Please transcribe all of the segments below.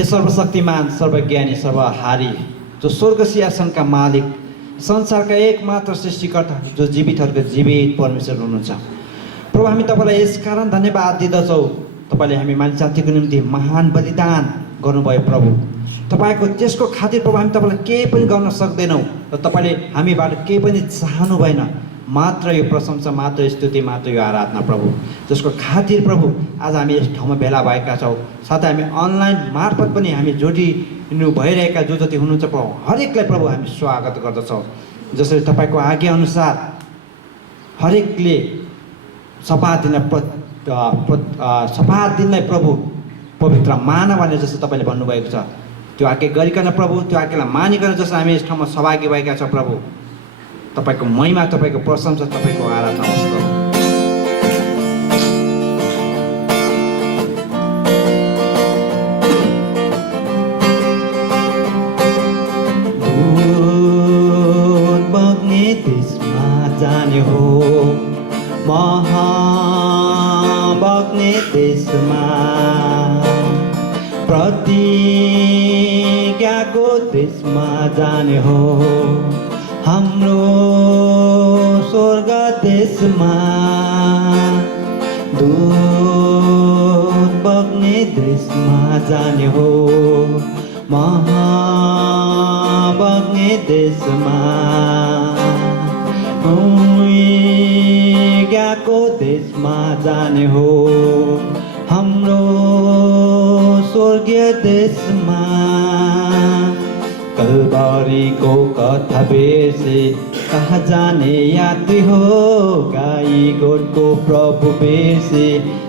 हे सर्वशक्तिमान, सर्वज्ञानी, सर्वहारी, जो स्वर्ग सिंहासनका मालिक, संसारका एकमात्र सृष्टिकर्ता, जो जीवितहरूको जीवित परमेश्वर हुनुहुन्छ। प्रभु, हामी तपाईँलाई यसकारण धन्यवाद दिँदछौँ, तपाईँले हामी मानिस जातिको निम्ति महान बलिदान गर्नुभयो। प्रभु, तपाईँको त्यसको खातिर प्रभु हामी तपाईँलाई केही पनि गर्न सक्दैनौँ र तपाईँले हामीबाट केही पनि चाहनु भएन, मात्र यो प्रशंसा, मात्र स्तुति, मात्र यो आराधना प्रभु, जसको खातिर प्रभु आज हामी यस ठाउँमा भेला भएका छौँ। साथै हामी अनलाइन मार्फत पनि हामी जोडिनु भइरहेका जो जति हुनुहुन्छ प्रभु, हरेकलाई प्रभु हामी स्वागत गर्दछौँ। जसरी तपाईँको आज्ञाअनुसार हरेकले शपथ दिनलाई प्रभु पवित्र मान भने जस्तो तपाईँले भन्नुभएको छ, त्यो आज्ञा गरिकन प्रभु, त्यो आज्ञालाई मानिकन जस्तो हामी यस ठाउँमा सहभागी भएका छौँ। प्रभु, तपाईँको महिमा, तपाईँको प्रशंसा, तपाईँको आराधना होस् प्रभु। दूध बग्ने देशमा जाने हो, महा बग्ने देशमा, प्रतिज्ञाको देशमा जाने हो, हाम्रो स्वर्ग देशमा। दूध बग्ने देशमा जाने हो, महा बग्ने देशमा, प्रतिज्ञाको देशमा जाने हो, हाम्रो स्वर्गीय देशमा। कलवारीको कथा बिर्से कहाँ जाने यात्री हो, गाई गोठको प्रभु बिर्से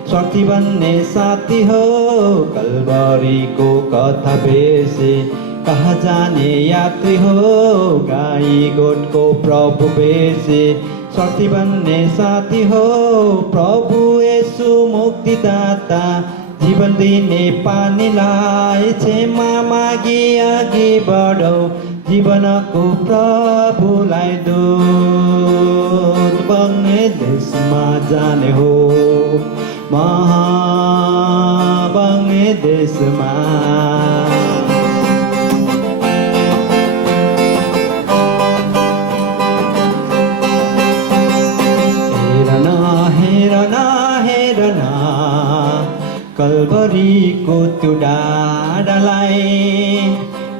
स्वार्थी बन्ने साथी हो। कलवारीको कथा बिर्से कहाँ जाने यात्री हो, गाई गोठको प्रभु बिर्से स्वार्थी बन्ने साथी हो। प्रभु येशू मुक्तिदाता, जीवन दिने पानीलाई क्षमा मागी अघि बढौ, जीवनको प्रभुलाई। दूध बग्ने देशमा जाने हो, महा बग्ने देशमा। कलवरीको त्यो डाँडालाई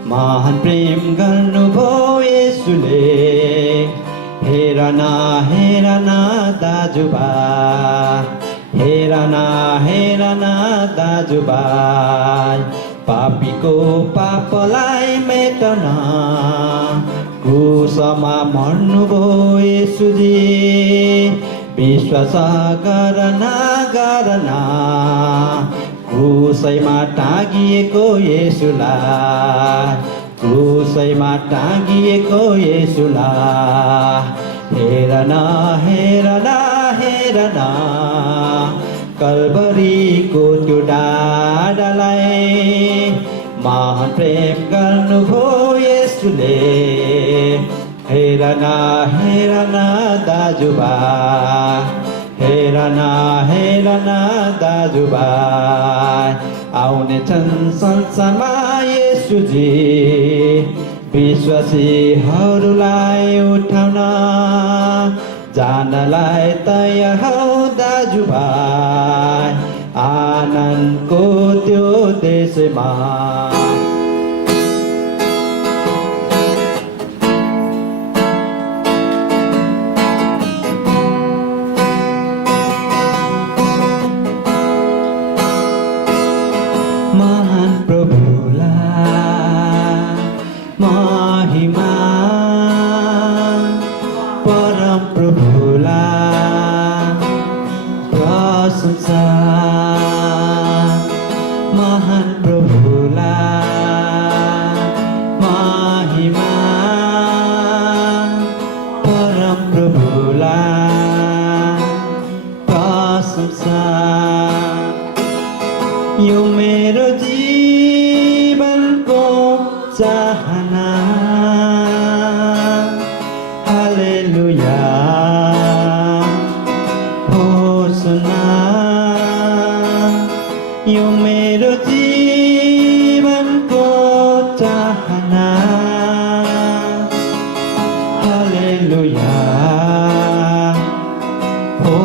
महान प्रेम गर्नुभयो येशूले। हेर न दाजुभाइ, हेर न दाजुभाइ, पापीको पापलाई मेटन क्रुसमा मर्नुभयो येशूजी। विश्वास गर्न क्रुसैमा टाँगिएको येशूलाई, क्रुसैमा टाँगिएको येशूलाई। हेर न कलवरीको त्यो डाँडालाई महान प्रेम गर्नुभयो येशूले। हेर न दाजुभाइ, हेर न दाजुभाइ, आउने छन् संसारमा येशूजी। विश्वासीहरूलाई उठाउन जानलाई तयार हौ दाजुभाइ, आनन्दको त्यो देशमा। महान प्रभुलाई महिमा, परम प्रभुलाई प्रशंसा। महान प्रभुलाई महिमा, परम प्रभुलाई प्रशंसा। यो मेरो जीवनको चाहना, हालेलुया होसना। यो मेरो जीवन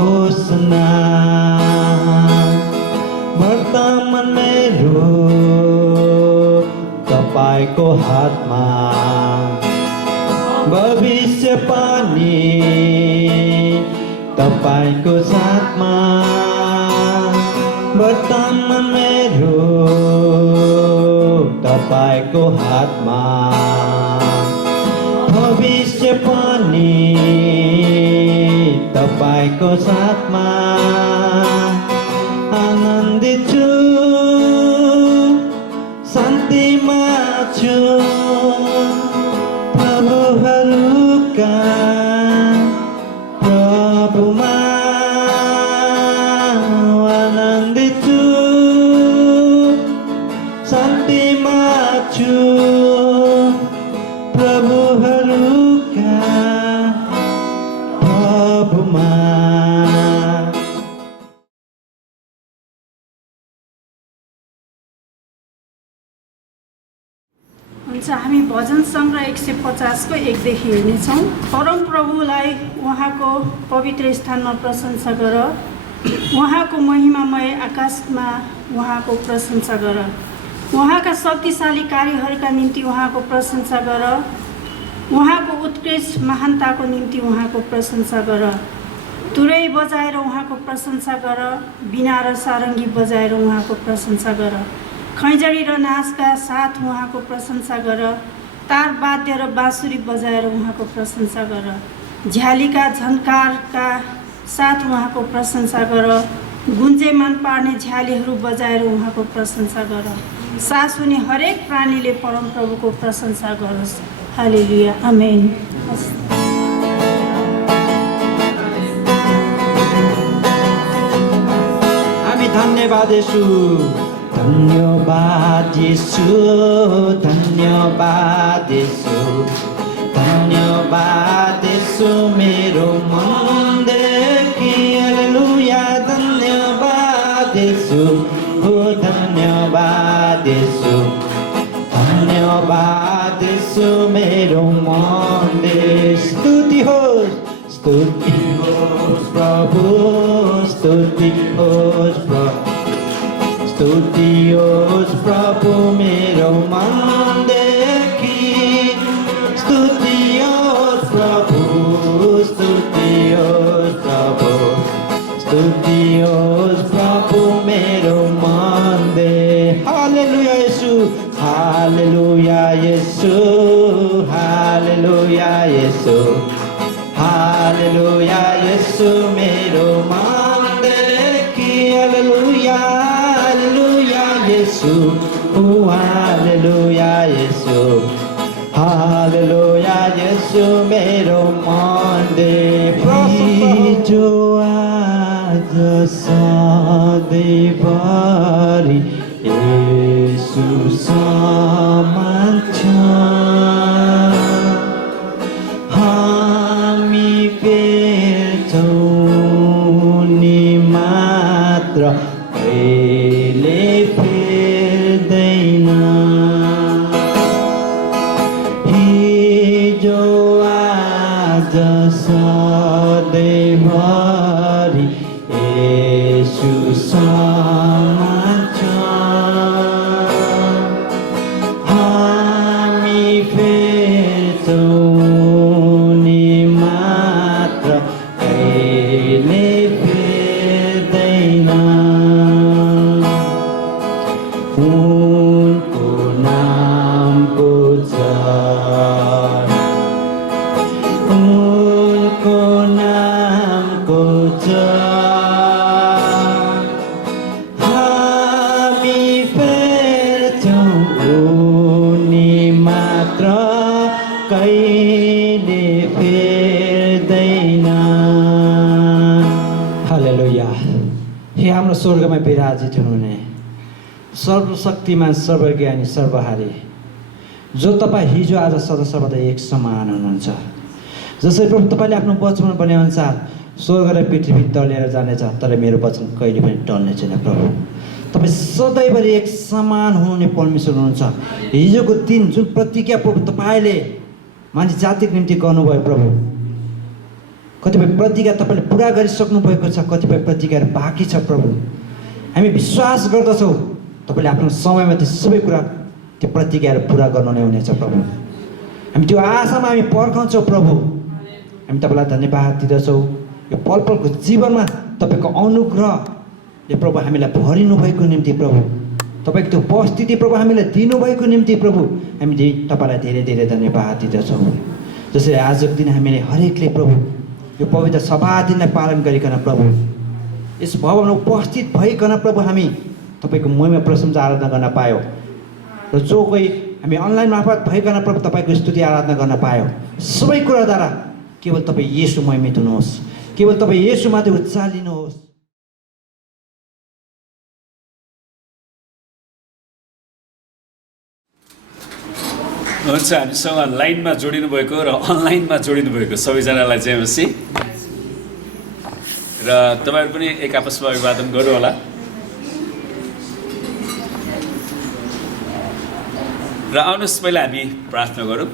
होसना वर्तमान मेरो तपाईको हातमा भविष्य पनि तपाईको साथमा वर्तमान मेरो तपाईको हातमा भविष्य पनि तपाईको साथमा आनन्दित छु शान्तिमा छु प्रभुहरूका प्रभुमा आनन्दित छु शान्तिमा छु प्रभुहरूका प्रभुमा। हुन्छ, हामी भजन सङ्ग्रह 150 को 1 देखि हेर्नेछौँ। परम प्रभुलाई उहाँको पवित्र स्थानमा प्रशंसा गर, उहाँको महिमामय आकाशमा उहाँको प्रशंसा गर, उहाँका शक्तिशाली कार्यहरूका निम्ति उहाँको प्रशंसा गर, उहाँको उत्कृष्ट महानताको निम्ति उहाँको प्रशंसा गर। तुरै बजाएर उहाँको प्रशंसा गर, बिना र सारङ्गी बजाएर उहाँको प्रशंसा गर, खैँजडी र नाचका साथ उहाँको प्रशंसा गर, तार वाद्य र बाँसुरी बजाएर उहाँको प्रशंसा गर, झ्यालीका झन्कारका साथ उहाँको प्रशंसा गर, गुन्जेमान पार्ने झ्यालीहरू बजाएर उहाँको प्रशंसा गर। सास हुने हरेक प्राणीले परमप्रभुको प्रशंसा गरोस्। हालेलुया, आमेन। हामी धन्यवाद येशू, धन्यवाद येशू, धन्यवाद येशू, धन्यवाद येशू मेरो मनदेखि। हालेलुया, धन्यवाद येशू, हो धन्यवाद येशू, धन्यवाद येशू मेरो मनदेखि। स्तुति होस्, स्तुति होस् प्रभु, स्तुति होस् प्रभु, स्तुति होस् प्रभु मेरो मनदेखि। स्तुति होस् प्रभु, स्तुति होस् प्रभु, स्तुति होस् प्रभु मेरो मनदेखि। हालेलुया येशू, हालेलुया येशू, हालेलुया येशू, हालेलुया येशू मेरो मनदेखि। हालेलुया, हालेलुया येशू, हालेलुया येशू, हालेलुया येशू मेरो मनदेखि। जो आज सधैँभरि येशू समान छ, हामी फेर्छौँ नि मात्र, कहिले फेर्दैन। हिजो आज सधैँभरि येशू समान छ, हामी फेर्छौँ नि मात्र, कहिले फेर्दैन। उनको नामको जय, उनको नामको जय, हामी फेर्छौँ उनी मात्र, कहिले फेर्दैन। हालेलुया। हे हाम्रो स्वर्गमा विराजित हुनुहुने सर्वशक्तिमान, सर्वज्ञानी, सर्वहारी, जो तपाईँ हिजो आज सदा सर्वदा एक समान हुनुहुन्छ। जसरी प्रभु तपाईँले आफ्नो वचनमा भने अनुसार स्वर्ग र पृथ्वी टलेर जानेछ, तर मेरो वचन कहिले पनि टल्ने छैन। प्रभु तपाईँ सधैँभरि एक समान हुनुहुने परमेश्वर हुनुहुन्छ। हिजोको दिन जुन प्रतिज्ञा प्रभु तपाईँले मानिस जातिको निम्ति गर्नुभयो प्रभु, कतिपय प्रतिज्ञा तपाईँले पुरा गरिसक्नु भएको छ, कतिपय प्रतिज्ञाहरू बाँकी छ प्रभु। हामी विश्वास गर्दछौँ तपाईँले आफ्नो समयमा त्यो सबै कुरा, त्यो प्रतिज्ञाहरू पुरा गर्नु नै हुनेछ प्रभु। हामी त्यो आशामा हामी पर्खाउँछौँ प्रभु। हामी तपाईँलाई धन्यवाद दिँदछौँ यो पल पलको जीवनमा तपाईँको अनुग्रहले प्रभु हामीलाई भरिनु भएको निम्ति प्रभु, तपाईँको त्यो उपस्थिति प्रभु हामीलाई दिनुभएको निम्ति प्रभु हामीले तपाईँलाई धेरै धेरै धन्यवाद दिँदछौँ। जसरी आजको दिन हामीले हरेकले प्रभु यो पवित्र सभा दिनलाई पालन गरिकन प्रभु यस भवनमा उपस्थित भइकन प्रभु हामी तपाईँको महिमा प्रशंसा आराधना गर्न पायौँ। र जो कोही हामी अनलाइन मार्फत भइकन प्रभु तपाईँको स्तुति आराधना गर्न पायौँ। सबै कुराद्वारा केवल तपाईँ येशू महिमित हुनुहोस्, केवल तपाईँ येशू मात्रै उचालिनुहोस्। हुन्छ, हामीसँग लाइनमा जोडिनु भएको र अनलाइनमा जोडिनु भएको सबैजनालाई चाहिँ मसी र तपाईँहरू पनि एक आपसमा अभिवादन गर्नु होला। र आउनुहोस् पहिला हामी प्रार्थना गरौँ।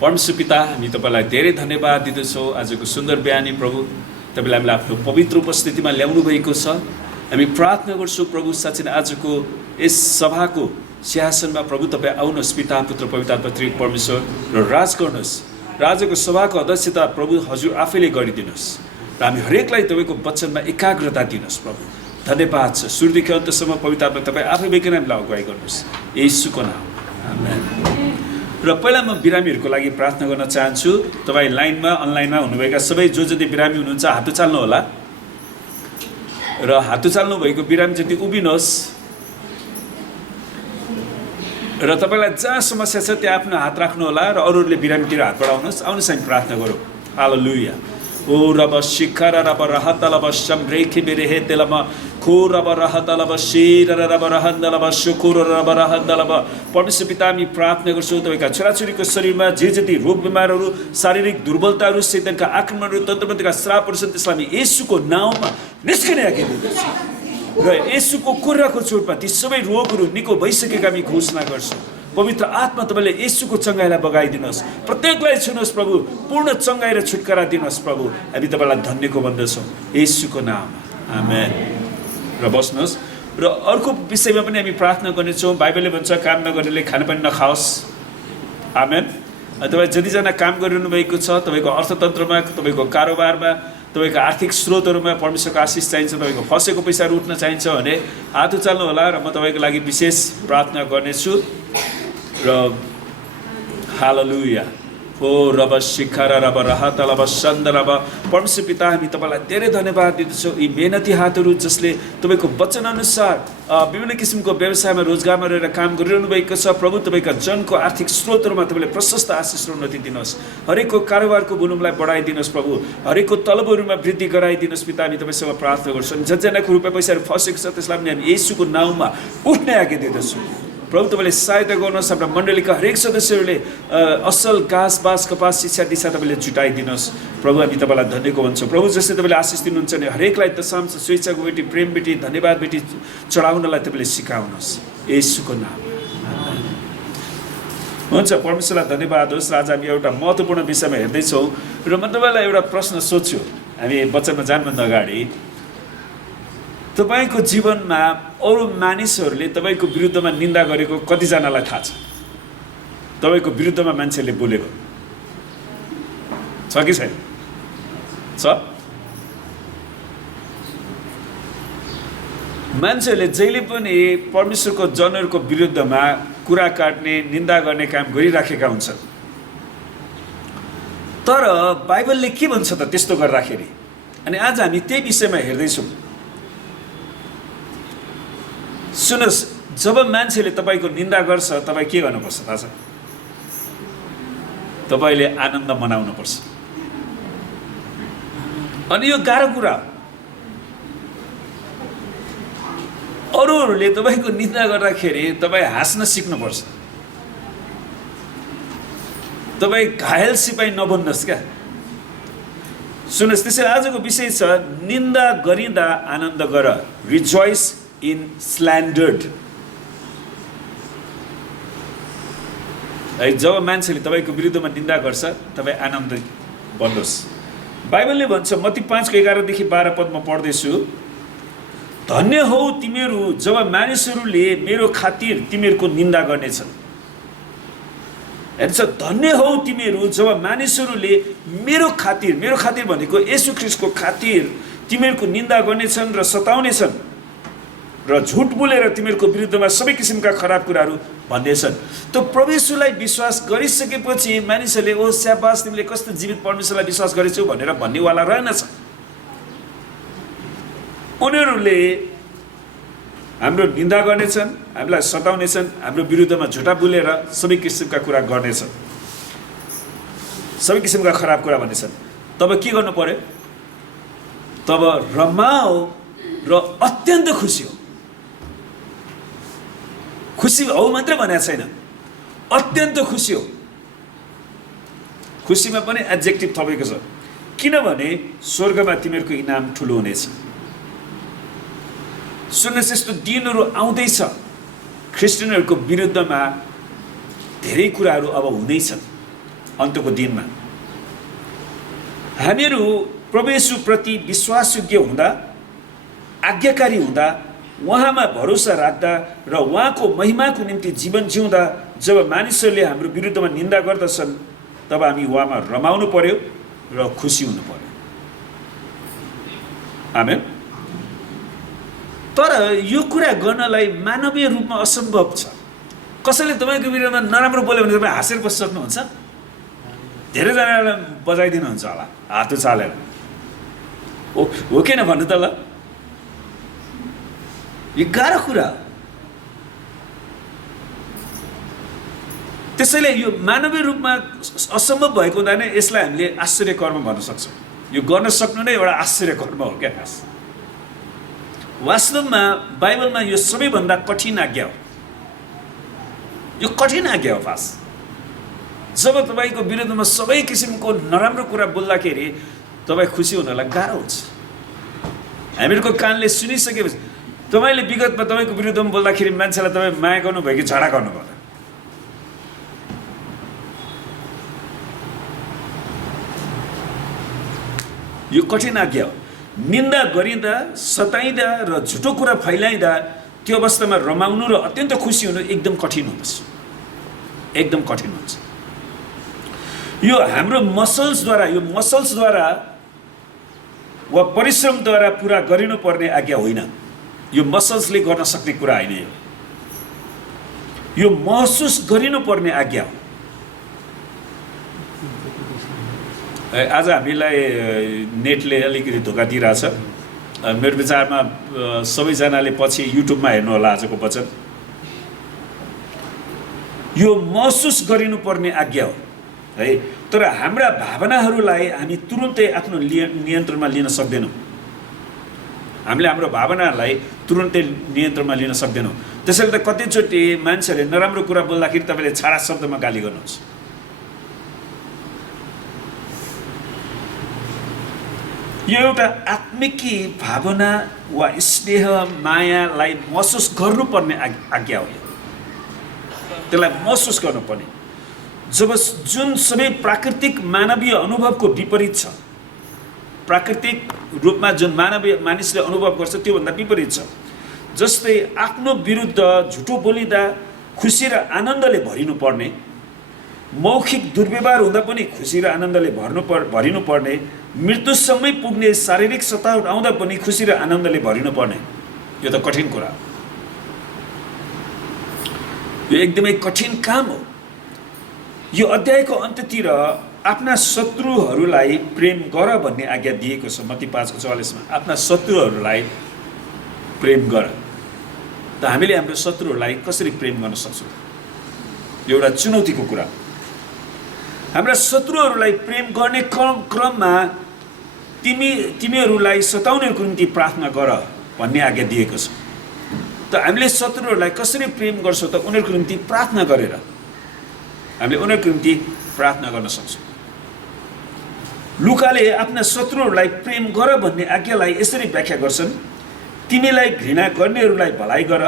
परमेश्वर पिता, हामी तपाईँलाई धेरै धन्यवाद दिँदछौँ आजको सुन्दर बिहानी प्रभु, तपाईँले हामीलाई आफ्नो पवित्र उपस्थितिमा ल्याउनु भएको छ। हामी प्रार्थना गर्छौँ प्रभु, साँच्चै नै आजको यस सभाको सिंहासनमा प्रभु तपाईँ आउनुहोस्, पिता पुत्र पवित्र आत्मा त्रिएक परमेश्वर, र राज गर्नुहोस्। र आजको सभाको अध्यक्षता प्रभु हजुर आफैले गरिदिनुहोस् र हामी हरेकलाई तपाईँको वचनमा एकाग्रता दिनुहोस् प्रभु। धन्यवाद छ। सुरुदेखि अन्तसम्म पवित्र आत्मा तपाईँ आफै भइकन हामीलाई अगुवाई गर्नुहोस्, येशूको नाम, आमेन। र पहिला म बिरामीहरूको लागि प्रार्थना गर्न चाहन्छु। तपाईँ लाइनमा अनलाइनमा हुनुभएका सबै जो जति बिरामी हुनुहुन्छ हात उचाल्नु होला, र हात उचाल्नु भएको बिरामी जति उभिनुहोस्, र तपाईँलाई जहाँ समस्या छ त्यहाँ आफ्नो हात राख्नु होला, र अरूहरूले बिरामीतिर हात बढाउनुहोस्। आउनुहोस् हामी प्रार्थना गरौँ। हालेलुया। ओ रब शिखर रब रहतलब शम्रेखि बेरेहे तेलम खो रब रहतलब शेर रब रहन्दलब शुकुर रब रहन्दलब। परमेश्वर पिता, हामी प्रार्थना गर्छौँ तपाईँका छोराछोरीको शरीरमा जे जति रोग बिमारहरू, शारीरिक दुर्बलताहरू, शैतानका आक्रमणहरू, तन्त्रमन्त्रका श्रापहरू छन् त्यसलाई हामी येशूको नाउँमा निस्किने आज्ञा दिँदछौँ, र येशूको कुर्राको चोटमा ती सबै रोगहरू निको भइसकेका हामी घोषणा गर्छौँ। पवित्र आत्मा तपाईँले येशूको चङ्गाइलाई बगाइदिनुहोस्, प्रत्येकलाई छुनुहोस् प्रभु, पूर्ण चङ्गाइ र छुटकारा दिनुहोस् प्रभु। हामी तपाईँलाई धन्यको भन्दछौँ येशूको नाम, आमेन। र बस्नुहोस्। र अर्को विषयमा पनि हामी प्रार्थना गर्नेछौँ। बाइबलले भन्छ काम नगर्नेले खाना पनि नखाओस्, आमेन। तपाईँ जतिजना काम गरिरहनु भएको छ, तपाईँको अर्थतन्त्रमा, तपाईँको कारोबारमा, तपाईँको आर्थिक स्रोतहरूमा परमेश्वरको आशिष चाहिन्छ, तपाईँको फसेको पैसाहरू उठ्न चाहिन्छ भने हात उचाल्नु होला, र म तपाईँको लागि विशेष प्रार्थना गर्नेछु। र हालेलुया। ओ रब शिखर रब रहत रब सन्द रब। परमेश्वर पिता, हामी तपाईँलाई धेरै धन्यवाद दिँदछौँ यी मेहनती हातहरू जसले तपाईँको वचनअनुसार विभिन्न किसिमको व्यवसायमा रोजगारमा रहेर काम गरिरहनु भएको छ प्रभु। तपाईँका जनको आर्थिक स्रोतहरूमा तपाईँले प्रशस्त आशिष र उन्नति दिनुहोस्, हरेकको कारोबारको भोल्युमलाई बढाइदिनुहोस् प्रभु, हरेकको तलबहरूमा वृद्धि गराइदिनुहोस् पिता। हामी तपाईँसँग प्रार्थना गर्छौँ जतिजनाको रुपियाँ पैसाहरू फसेको छ त्यसलाई पनि हामी येशूको नाउँमा उठ्ने आज्ञा दिँदछौँ प्रभु। तपाईँले सहायता गर्नुहोस्, हाम्रा मण्डलीका हरेक सदस्यहरूले असल घाँस बाँस कपास शिक्षा दिशा तपाईँले जुटाइदिनुहोस् प्रभु। हामी तपाईँलाई धन्यको भन्छौँ प्रभु। जस्तै तपाईँले आशिष दिनुहुन्छ भने हरेकलाई दशांश, स्वेच्छाको बेटी, प्रेम बेटी, धन्यवाद बेटी चढाउनलाई तपाईँले सिकाउनुहोस् येशूको नाम, हुन्छ। परमेश्वरलाई धन्यवाद होस्। आज हामी एउटा महत्त्वपूर्ण विषयमा हेर्दैछौँ, र म तपाईँलाई एउटा प्रश्न सोध्छु हामी वचनमा जानुभन्दा अगाडि। तपाईँको जीवनमा अरू मानिसहरूले तपाईँको विरुद्धमा निन्दा गरेको कतिजनालाई थाहा छ? तपाईँको विरुद्धमा मान्छेले बोलेको छ कि छैन? छ। मान्छेहरूले जहिले पनि परमेश्वरको जनहरूको विरुद्धमा कुरा काट्ने, निन्दा गर्ने काम गरिराखेका हुन्छन्। तर बाइबलले के भन्छ त त्यस्तो गर्दाखेरि? अनि आज हामी त्यही विषयमा हेर्दैछौँ। सुन्नुहोस्, जब मान्छेले तपाईँको निन्दा गर्छ तपाईँ के गर्नुपर्छ थाहा छ? तपाईँले आनन्द मनाउनुपर्छ। अनि यो गाह्रो कुरा हो। अरूहरूले तपाईँको निन्दा गर्दाखेरि तपाईँ हाँस्न सिक्नुपर्छ। तपाईँ घायल सिपाही नबन्नुहोस् क्या। सुन्नुहोस्, त्यसैले आजको विषय छ निन्दा गरिँदा आनन्द गर, रिजोइस इन स्ल्यान्डर्ड। है, जब मान्छेले तपाईँको विरुद्धमा निन्दा गर्छ तपाईँ आनन्द बन्नुहोस्। बाइबलले भन्छ मत्ती 5:11 देखि 12 पद म पढ्दैछु। धन्य हौ तिमीहरू जब मानिसहरूले मेरो खातिर तिमीहरूको निन्दा गर्नेछन्। हेर्छ, धन्य हौ तिमीहरू जब मानिसहरूले मेरो खातिर भनेको येशू ख्रीष्टको खातिर तिमीहरूको निन्दा गर्नेछन् र सताउनेछन् र झुट बोलेर तिमीहरूको विरुद्धमा सबै किसिमका खराब कुराहरू भन्नेछन्। त प्रभु येशूलाई विश्वास गरिसकेपछि मानिसहरूले ओ स्याबास तिमीले कस्तो जीवित परमेश्वरलाई विश्वास गरेछौ भनेर भन्नेवाला रहेनछ। उनीहरूले हाम्रो निन्दा गर्नेछन्, हामीलाई सताउनेछन्, हाम्रो विरुद्धमा झुटा बोलेर सबै किसिमका कुरा गर्नेछन्, सबै किसिमका खराब कुरा भन्नेछन्। तब के गर्नु पर्यो? तब रमाओ र अत्यन्त खुसी हो। खुसी हो मात्र भनेको छैन, अत्यन्त खुसी हो। खुसीमा पनि एडजेक्टिभ थपेको छ, किनभने स्वर्गमा तिमीहरूको इनाम ठुलो हुनेछ। सुन्नुहोस्, यस्तो दिनहरू आउँदैछ, ख्रिस्टियनहरूको विरुद्धमा धेरै कुराहरू अब हुँदैछन्। अन्तको दिनमा हामीहरू प्रभु येशूप्रति विश्वासयोग्य हुँदा, आज्ञाकारी हुँदा, उहाँमा भरोसा राख्दा र उहाँको महिमाको निम्ति जीवन जिउँदा जब मानिसहरूले हाम्रो विरुद्धमा निन्दा गर्दछन् तब हामी उहाँमा रमाउनु पर्यो र खुसी हुनु पर्यो। आमेन। तर यो कुरा गर्नलाई मानवीय रूपमा असम्भव छ। कसैले तपाईँको विरुद्धमा नराम्रो बोल्यो भने तपाईँ हाँसेर बस्न सक्नुहुन्छ? धेरैजनालाई बजाइदिनुहुन्छ होला हात उचालेर, हो किन भन्नु त? ल, यो गाह्रो कुरा हो। त्यसैले यो मानवीय रूपमा असम्भव भएको हुँदा नै यसलाई हामीले आश्चर्य कर्म भन्न सक्छौँ। यो गर्न सक्नु नै एउटा आश्चर्य कर्म हो क्या। खास वास्तवमा बाइबलमा यो सबैभन्दा कठिन आज्ञा हो। यो कठिन आज्ञा हो। खास जब तपाईँको विरुद्धमा सबै किसिमको नराम्रो कुरा बोल्दाखेरि तपाईँ खुसी हुनलाई गाह्रो हुन्छ। हामीहरूको कानले सुनिसकेपछि तपाईँले विगतमा तपाईँको विरुद्धमा बोल्दाखेरि मान्छेलाई तपाईँ माया गर्नुभयो कि झगडा गर्नुभयो? यो कठिन आज्ञा हो। निन्दा गरिँदा, सताइँदा र झुटो कुरा फैलाइँदा त्यो अवस्थामा रमाउनु र अत्यन्त खुसी हुनु एकदम कठिन हुन्छ, एकदम कठिन हुन्छ। यो हाम्रो मसल्सद्वारा वा परिश्रमद्वारा पुरा गरिनुपर्ने आज्ञा होइन। यो मसल्सले गर्न सक्ने कुरा होइन। यो महसुस गरिनुपर्ने आज्ञा हो। आज हामीलाई नेटले अलिकति धोका दिइरहेछ। मेरो विचारमा सबैजनाले पछि युट्युबमा हेर्नु होला आजको वचन। यो महसुस गरिनुपर्ने आज्ञा हो है। तर हाम्रा भावनाहरूलाई हामी तुरुन्तै आफ्नो नियन्त्रणमा लिन सक्दैनौँ। हामीले हाम्रो भावनाहरूलाई तुरुन्तै नियन्त्रणमा लिन सक्दैनौँ। त्यसैले त कतिचोटि मान्छेहरूले नराम्रो कुरा बोल्दाखेरि तपाईँले छाडा शब्दमा गाली गर्नुहुन्छ। यो एउटा आत्मिकी भावना वा स्नेह मायालाई महसुस गर्नुपर्ने आज्ञा हो। त्यसलाई महसुस गर्नुपर्ने। जुन सबै प्राकृतिक मानवीय अनुभवको विपरीत छ, प्राकृतिक रूपमा जुन मानिसले अनुभव गर्छ त्योभन्दा विपरीत छ। जस्तै आफ्नो विरुद्ध झुटो बोलिँदा खुसी र आनन्दले भरिनुपर्ने, मौखिक दुर्व्यवहार हुँदा पनि खुसी र आनन्दले भरिनुपर्ने, मृत्युसम्मै पुग्ने शारीरिक सतावट आउँदा पनि खुसी र आनन्दले भरिनुपर्ने। यो त कठिन कुरा हो। यो एकदमै कठिन काम हो। यो अध्यायको अन्त्यतिर आफ्ना शत्रुहरूलाई प्रेम गर भन्ने आज्ञा दिएको छ। मत्ती 5:44 आफ्ना शत्रुहरूलाई प्रेम गर। त हामीले हाम्रो शत्रुहरूलाई कसरी प्रेम गर्न सक्छौँ? यो एउटा चुनौतीको कुरा। हाम्रा शत्रुहरूलाई प्रेम गर्ने क्रममा तिमीहरूलाई सताउनेहरूको निम्ति प्रार्थना गर भन्ने आज्ञा दिएको छ। त हामीले शत्रुहरूलाई कसरी प्रेम गर्छौँ? त उनीहरूको निम्ति प्रार्थना गरेर हामीले उनीहरूको निम्ति प्रार्थना गर्न सक्छौँ। लुकाले आफ्ना शत्रुहरूलाई प्रेम गर भन्ने आज्ञालाई यसरी व्याख्या गर्छन्: तिमीलाई घृणा गर्नेहरूलाई भलाइ गर,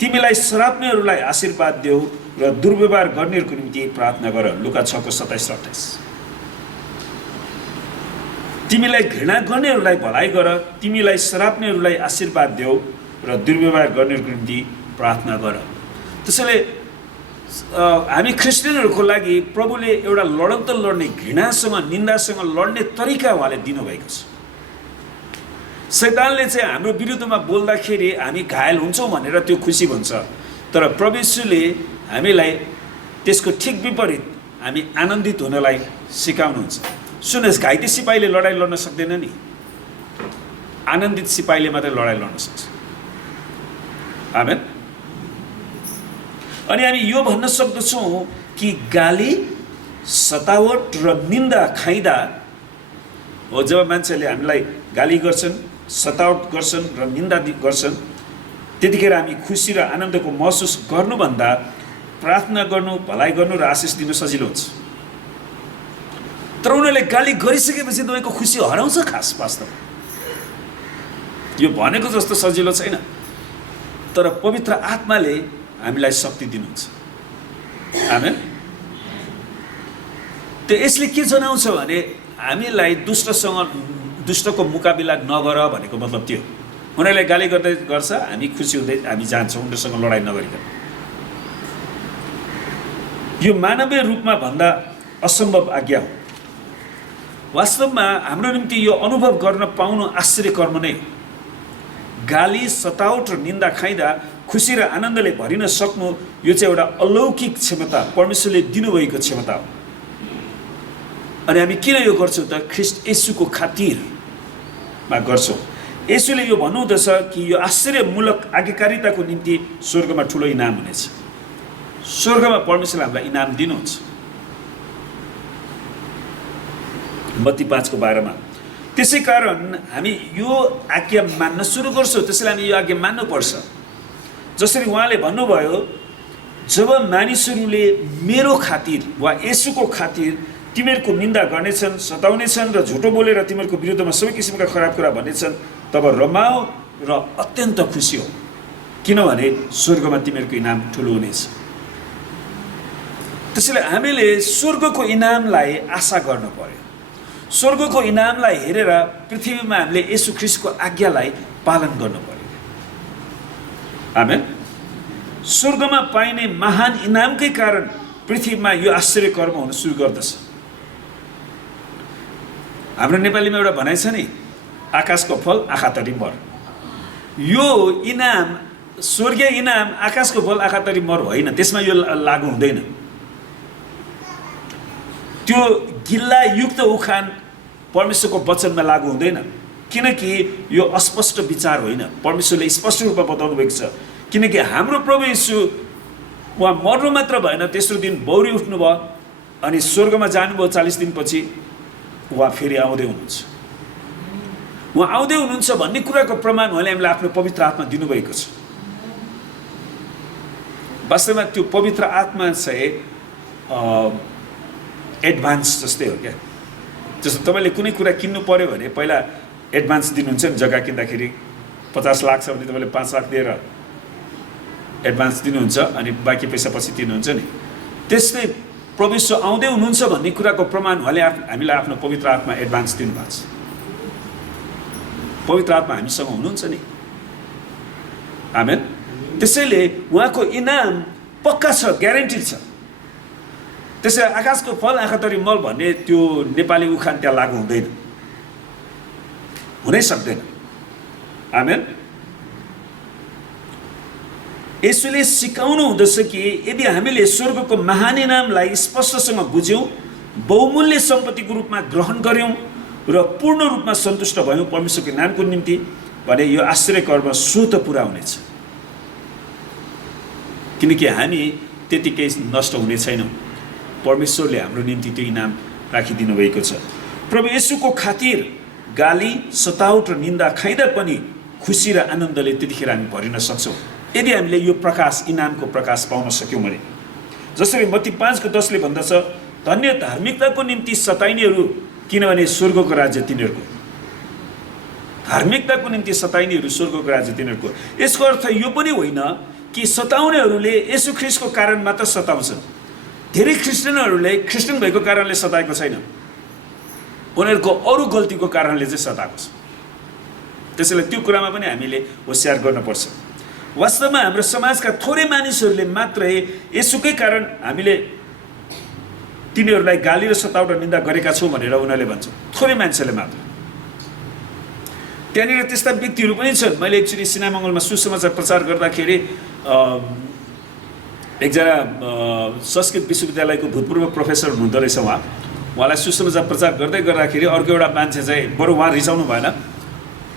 तिमीलाई सराप्नेहरूलाई आशीर्वाद देऊ र दुर्व्यवहार गर्नेहरूको निम्ति प्रार्थना गर। लुका 6:27-28। तिमीलाई घृणा गर्नेहरूलाई भलाइ गर, तिमीलाई सराप्नेहरूलाई आशीर्वाद देऊ र दुर्व्यवहार गर्नेहरूको निम्ति प्रार्थना गर। त्यसैले हामी क्रिस्चियनहरूको लागि प्रभुले एउटा लडत लड्ने, घृणासँग निन्दासँग लड्ने तरिका उहाँले दिनुभएको छ। शैतानले चाहिँ हाम्रो विरुद्धमा बोल्दाखेरि हामी घायल हुन्छौँ भनेर त्यो खुसी भन्छ, तर प्रभु येशूले हामीलाई त्यसको ठिक विपरीत हामी आनन्दित हुनलाई सिकाउनुहुन्छ। सुन्नुहोस्, घाइते सिपाहीले लडाइँ लड्न सक्दैन नि, आनन्दित सिपाहीले मात्रै लडाइँ लड्न सक्छ। आमेन। अनि हामी यो भन्न सक्दछौँ कि गाली, सतावट र निन्दा खाइँदा हो, जब मान्छेले हामीलाई गाली गर्छन्, सतावट गर्छन् र निन्दा गर्छन्, त्यतिखेर हामी खुसी र आनन्दको महसुस गर्नुभन्दा प्रार्थना गर्नु, भलाइ गर्नु र आशिष दिनु सजिलो हुन्छ। तर उनीहरूले गाली गरिसकेपछि तपाईँको खुसी हराउँछ। खास वास्तवमा यो भनेको जस्तो सजिलो छैन, तर पवित्र आत्माले हामीलाई शक्ति दिनुहुन्छ। आमेन। त्यो यसले के जनाउँछ भने हामीलाई दुष्टको मुकाबिला नगर भनेको मतलब त्यो। उनीहरूले गाली गर्दै गर्छ, हामी खुसी हुँदै हामी जान्छौँ उनीहरूसँग लडाइँ नगरिकन। यो मानवीय रूपमा भन्दा असम्भव आज्ञा हो। वास्तवमा हाम्रो निम्ति यो अनुभव गर्न पाउनु आश्चर्य कर्म नै हो। गाली, सतावट र निन्दा खाइँदा खुसी र आनन्दले भरिन सक्नु, यो चाहिँ एउटा अलौकिक क्षमता, परमेश्वरले दिनुभएको क्षमता हो। अनि हामी किन यो गर्छौँ त? ख्रीष्ट येशूको खातिरमा गर्छौँ। येशूले यो भन्नुहुँदछ कि यो आश्चर्यमूलक आज्ञाकारिताको निम्ति स्वर्गमा ठुलो इनाम हुनेछ। स्वर्गमा परमेश्वरले हामीलाई इनाम दिनुहुन्छ। मत्ती 5 को 12 मा। त्यसै कारण हामी यो आज्ञा मान्न सुरु गर्छौँ। त्यसैले हामी यो आज्ञा मान्नुपर्छ। जसरी उहाँले भन्नुभयो, जब मानिसहरूले मेरो खातिर वा येशूको खातिर तिमीहरूको निन्दा गर्नेछन्, सताउनेछन् र झुटो बोलेर तिमीहरूको विरुद्धमा सबै किसिमका खराब कुरा भन्नेछन्, तब रमाऊ र अत्यन्त खुसी हो, किनभने स्वर्गमा तिमीहरूको इनाम ठुलो हुनेछ। त्यसैले हामीले स्वर्गको इनामलाई आशा गर्नु पर्यो। स्वर्गको इनामलाई हेरेर पृथ्वीमा हामीले येशू ख्रीष्टको आज्ञालाई पालन गर्नु पर्यो। आमेन। स्वर्गमा पाइने महान इनामकै कारण पृथ्वीमा यो आश्चर्य कर्म हुन सुरु गर्दछ। हाम्रो नेपालीमा एउटा भनाइ छ नि, आकाशको फल आँखातरी मर। यो इनाम, स्वर्गीय इनाम आकाशको फल आँखातरी मर होइन, त्यसमा यो लागू हुँदैन। त्यो गिल्ला युक्त उखान परमेश्वरको वचनमा लागू हुँदैन, किनकि यो अस्पष्ट विचार होइन। परमेश्वरले स्पष्ट रूपमा बताउनु भएको छ। किनकि हाम्रो प्रभु येशू उहाँ मर्नु मात्र भएन, तेस्रो दिन बौरी उठ्नुभयो अनि स्वर्गमा जानुभयो। 40 दिनपछि उहाँ फेरि आउँदै हुनुहुन्छ। उहाँ आउँदै हुनुहुन्छ भन्ने कुराको प्रमाण उहाँले हामीलाई आफ्नो पवित्र आत्मा दिनुभएको छ। वास्तवमा त्यो पवित्र आत्मा चाहिँ एडभान्स जस्तै हो क्या। जस्तो तपाईँले कुनै कुरा किन्नु पर्यो भने पहिला एडभान्स दिनुहुन्छ नि। जग्गा किन्दाखेरि 50 लाख छ भने तपाईँले 5 लाख दिएर एडभान्स दिनुहुन्छ अनि बाँकी पैसा पछि दिनुहुन्छ नि। त्यस्तै प्रभु आउँदै हुनुहुन्छ भन्ने कुराको प्रमाण उहाँले हामीलाई आफ्नो पवित्र आत्मा एडभान्स दिनुभएको छ। पवित्र आत्मा हामीसँग हुनुहुन्छ नि। आमेन। त्यसैले उहाँको इनाम पक्का छ, ग्यारेन्टी छ। त्यसै आकाशको फल आँखातरी मल भन्ने त्यो नेपाली उखान त्यहाँ लागू हुँदैन, हुनै सक्दैन। आमेन। यसले सिकाउनु हुँदछ कि यदि हामीले स्वर्गको महान इनामलाई स्पष्टसँग बुझ्यौँ, बहुमूल्य सम्पत्तिको रूपमा ग्रहण गर्यौँ र पूर्ण रूपमा सन्तुष्ट भयौँ परमेश्वरको नामको निम्ति, भने यो आश्चर्य कर्म स्वत पुरा हुनेछ। किनकि हामी त्यतिकै नष्ट हुने छैनौँ। परमेश्वरले हाम्रो निम्ति त्यो इनाम राखिदिनु भएको छ। प्रभु येशूको खातिर गाली, सतावट र निन्दा खाइँदा पनि खुसी र आनन्दले त्यतिखेर हामी भरिन सक्छौँ, यदि हामीले यो प्रकाश, इनामको प्रकाश पाउन सक्यौँ भने। जसरी मत्ती 5 को 10 भन्दछ, धन्य धार्मिकताको निम्ति सताइनेहरू, किनभने स्वर्गको राज्य तिनीहरूको। धार्मिकताको निम्ति सताइनेहरू, स्वर्गको राज्य तिनीहरूको। यसको अर्थ यो पनि होइन कि सताउनेहरूले येशू ख्रीष्टको कारण मात्र सताउँछन्। धेरै क्रिस्चियनहरूले क्रिस्चियन भएको कारणले सताएको छैन। उनीहरूको अरू गल्तीको कारणले चाहिँ सताएको छ। त्यसैले त्यो कुरामा पनि हामीले होसियार गर्नुपर्छ। वास्तवमा हाम्रो समाजका थोरै मानिसहरूले मात्रै यसुकै कारण हामीले तिनीहरूलाई गाली र सताउट र निन्दा गरेका छौँ भनेर उनीहरूले भन्छ। थोरै मान्छेले मात्र। त्यहाँनिर त्यस्ता व्यक्तिहरू पनि छन्। मैले एक्चुअली सिनामङ्गलमा सुसमाचार प्रचार गर्दाखेरि एकजना संस्कृत विश्वविद्यालयको भूतपूर्व प्रोफेसर हुनुहुँदो रहेछ। उहाँलाई सुसमाचार प्रचार गर्दाखेरि अर्को एउटा मान्छे चाहिँ, बरु उहाँ रिसाउनु भएन,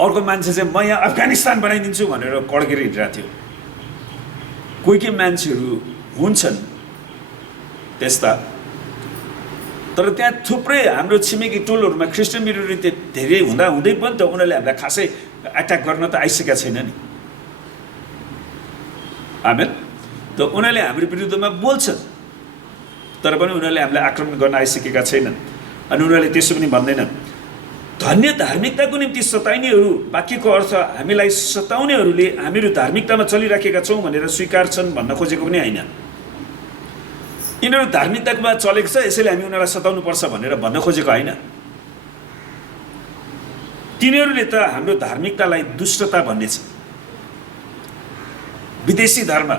अर्को मान्छे चाहिँ म यहाँ अफगानिस्तान बनाइदिन्छु भनेर कड्केर हिँडिरहेको थियो। कोही कोही मान्छेहरू हुन्छन् त्यस्ता। तर त्यहाँ थुप्रै हाम्रो छिमेकी टोलहरूमा क्रिस्चियन मिनोरिटी धेरै हुँदै पनि त उनीहरूले हामीलाई खासै एट्याक गर्न त आइसकेका छैन नि। आमेन। त उनीहरूले हाम्रो विरुद्धमा बोल्छन्, तर पनि उनीहरूले हामीलाई आक्रमण गर्न आइसकेका छैनन्। अनि उनीहरूले त्यसो पनि भन्दैनन्। धन्य धार्मिकताको निम्ति सताइनेहरू, वाक्यको अर्थ हामीलाई सताउनेहरूले हामीहरू धार्मिकतामा चलिराखेका छौँ भनेर स्वीकार्छन् भन्न खोजेको पनि होइन। यिनीहरू धार्मिकतामा चलेको छ, यसैले हामी उनीहरूलाई सताउनुपर्छ भनेर भन्न खोजेको होइन। तिनीहरूले त हाम्रो धार्मिकतालाई दुष्टता भन्ने छ, विदेशी धर्म,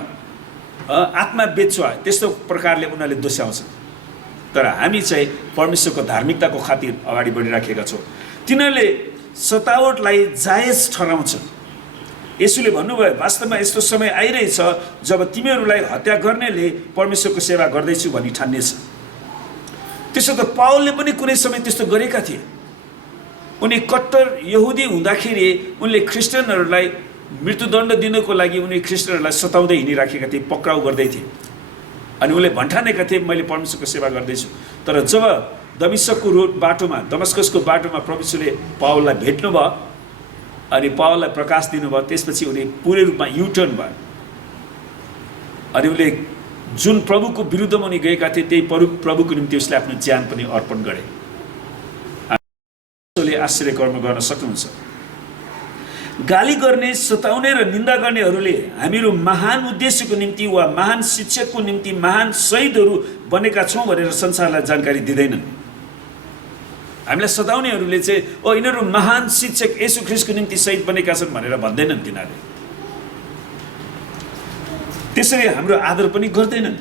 आत्मा बेच्वा, त्यस्तो प्रकारले उनीहरूले दोस्याउँछन्। तर हामी चाहिँ परमेश्वरको धार्मिकताको खातिर अगाडि बढिराखेका छौँ। तिनीहरूले सतावटलाई जायज ठहराउँछन्। यसुले भन्नुभयो वास्तवमा यस्तो समय आइरहेछ जब तिमीहरूलाई हत्या गर्नेले परमेश्वरको सेवा गर्दैछु भनी ठान्नेछ। त्यसो त पावलले पनि कुनै समय त्यस्तो गरेका थिए। उनी कट्टर यहुदी हुँदाखेरि उनले ख्रिस्टियनहरूलाई मृत्युदण्ड दिनको लागि उनी ख्रिस्टियनहरूलाई सताउँदै हिँडिराखेका थिए, पक्राउ गर्दै थिए। अनि उनले भन्ठानेका थिए मैले परमेश्वरको सेवा गर्दैछु। तर जब दमस्कसको बाटोमा परमेश्वरले पावललाई भेट्नुभयो अनि पावललाई प्रकाश दिनुभयो, त्यसपछि उनी पूरै रूपमा युटर्न भयो। अनि उनले जुन प्रभुको विरुद्धमा उनी गएका थिए त्यही प्रभुको निम्ति उसले आफ्नो ज्यान पनि अर्पण गरे। आश्चर्य कर्म गर्न सक्नुहुन्छ। गाली गर्ने, सताउने र निन्दा गर्नेहरूले हामीहरू महान उद्देश्यको निम्ति वा महान शिक्षकको निम्ति महान शहीदहरू बनेका छौँ भनेर संसारलाई जानकारी दिँदैनन्। हामीलाई सताउनेहरूले चाहिँ यिनीहरू महान शिक्षक येशू ख्रीष्टको निम्ति शहीद बनेका छन् भनेर भन्दैनन्। तिनीहरूले त्यसरी हाम्रो आदर पनि गर्दैनन्।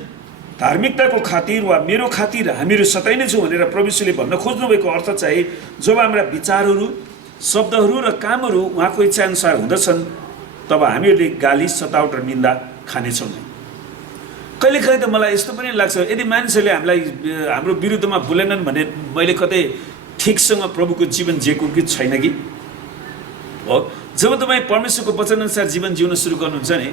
धार्मिकताको खातिर वा मेरो खातिर हामीहरू सताइनेछौँ भनेर परमेश्वरले भन्न खोज्नुभएको अर्थ चाहिँ जब हाम्रा विचारहरू, शब्दहरू र कामहरू उहाँको इच्छाअनुसार हुँदछन् तब हामीहरूले गाली, सतावट र निन्दा खानेछौँ। कहिलेकाहीँ त मलाई यस्तो पनि लाग्छ यदि मानिसहरूले हामीलाई हाम्रो विरुद्धमा बोलेनन् भने मैले कतै ठिकसँग प्रभुको जीवन जिएको कि छैन कि हो। जब तपाईँ परमेश्वरको वचनअनुसार जीवन जिउन सुरु गर्नुहुन्छ नि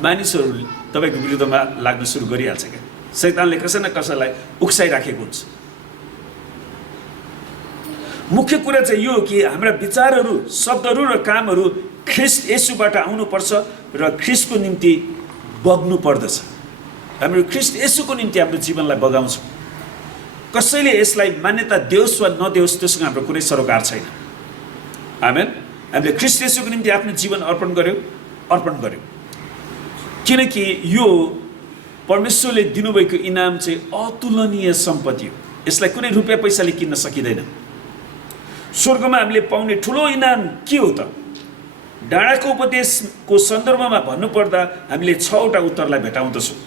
मानिसहरू तपाईँको विरुद्धमा लाग्न सुरु गरिहाल्छ क्या। शैतानले कसै न कसैलाई उक्साइराखेको हुन्छ। मुख्य कुरा चाहिँ यो हो कि हाम्रा विचारहरू, शब्दहरू र कामहरू ख्रिस्ट येशूबाट आउनुपर्छ र ख्रिस्टको निम्ति बग्नु पर्दछ। हाम्रो ख्रिस्ट येशूको निम्ति हाम्रो जीवनलाई बगाउँछौँ। कसैले यसलाई मान्यता देओस् वा नदेओस् त्योसँग हाम्रो कुनै सरोकार छैन। आमेन। हामीले ख्रिस्ट येशूको निम्ति आफ्नो जीवन अर्पण गर्यौँ किनकि यो परमेश्वरले दिनुभएको इनाम चाहिँ अतुलनीय सम्पत्ति हो। यसलाई कुनै रुपियाँ पैसाले किन्न सकिँदैन। स्वर्गमा हामीले पाउने ठुलो इनाम के हो त? डाँडाको उपदेशको सन्दर्भमा भन्नुपर्दा हामीले 6वटा उत्तरलाई भेटाउँदछौँ।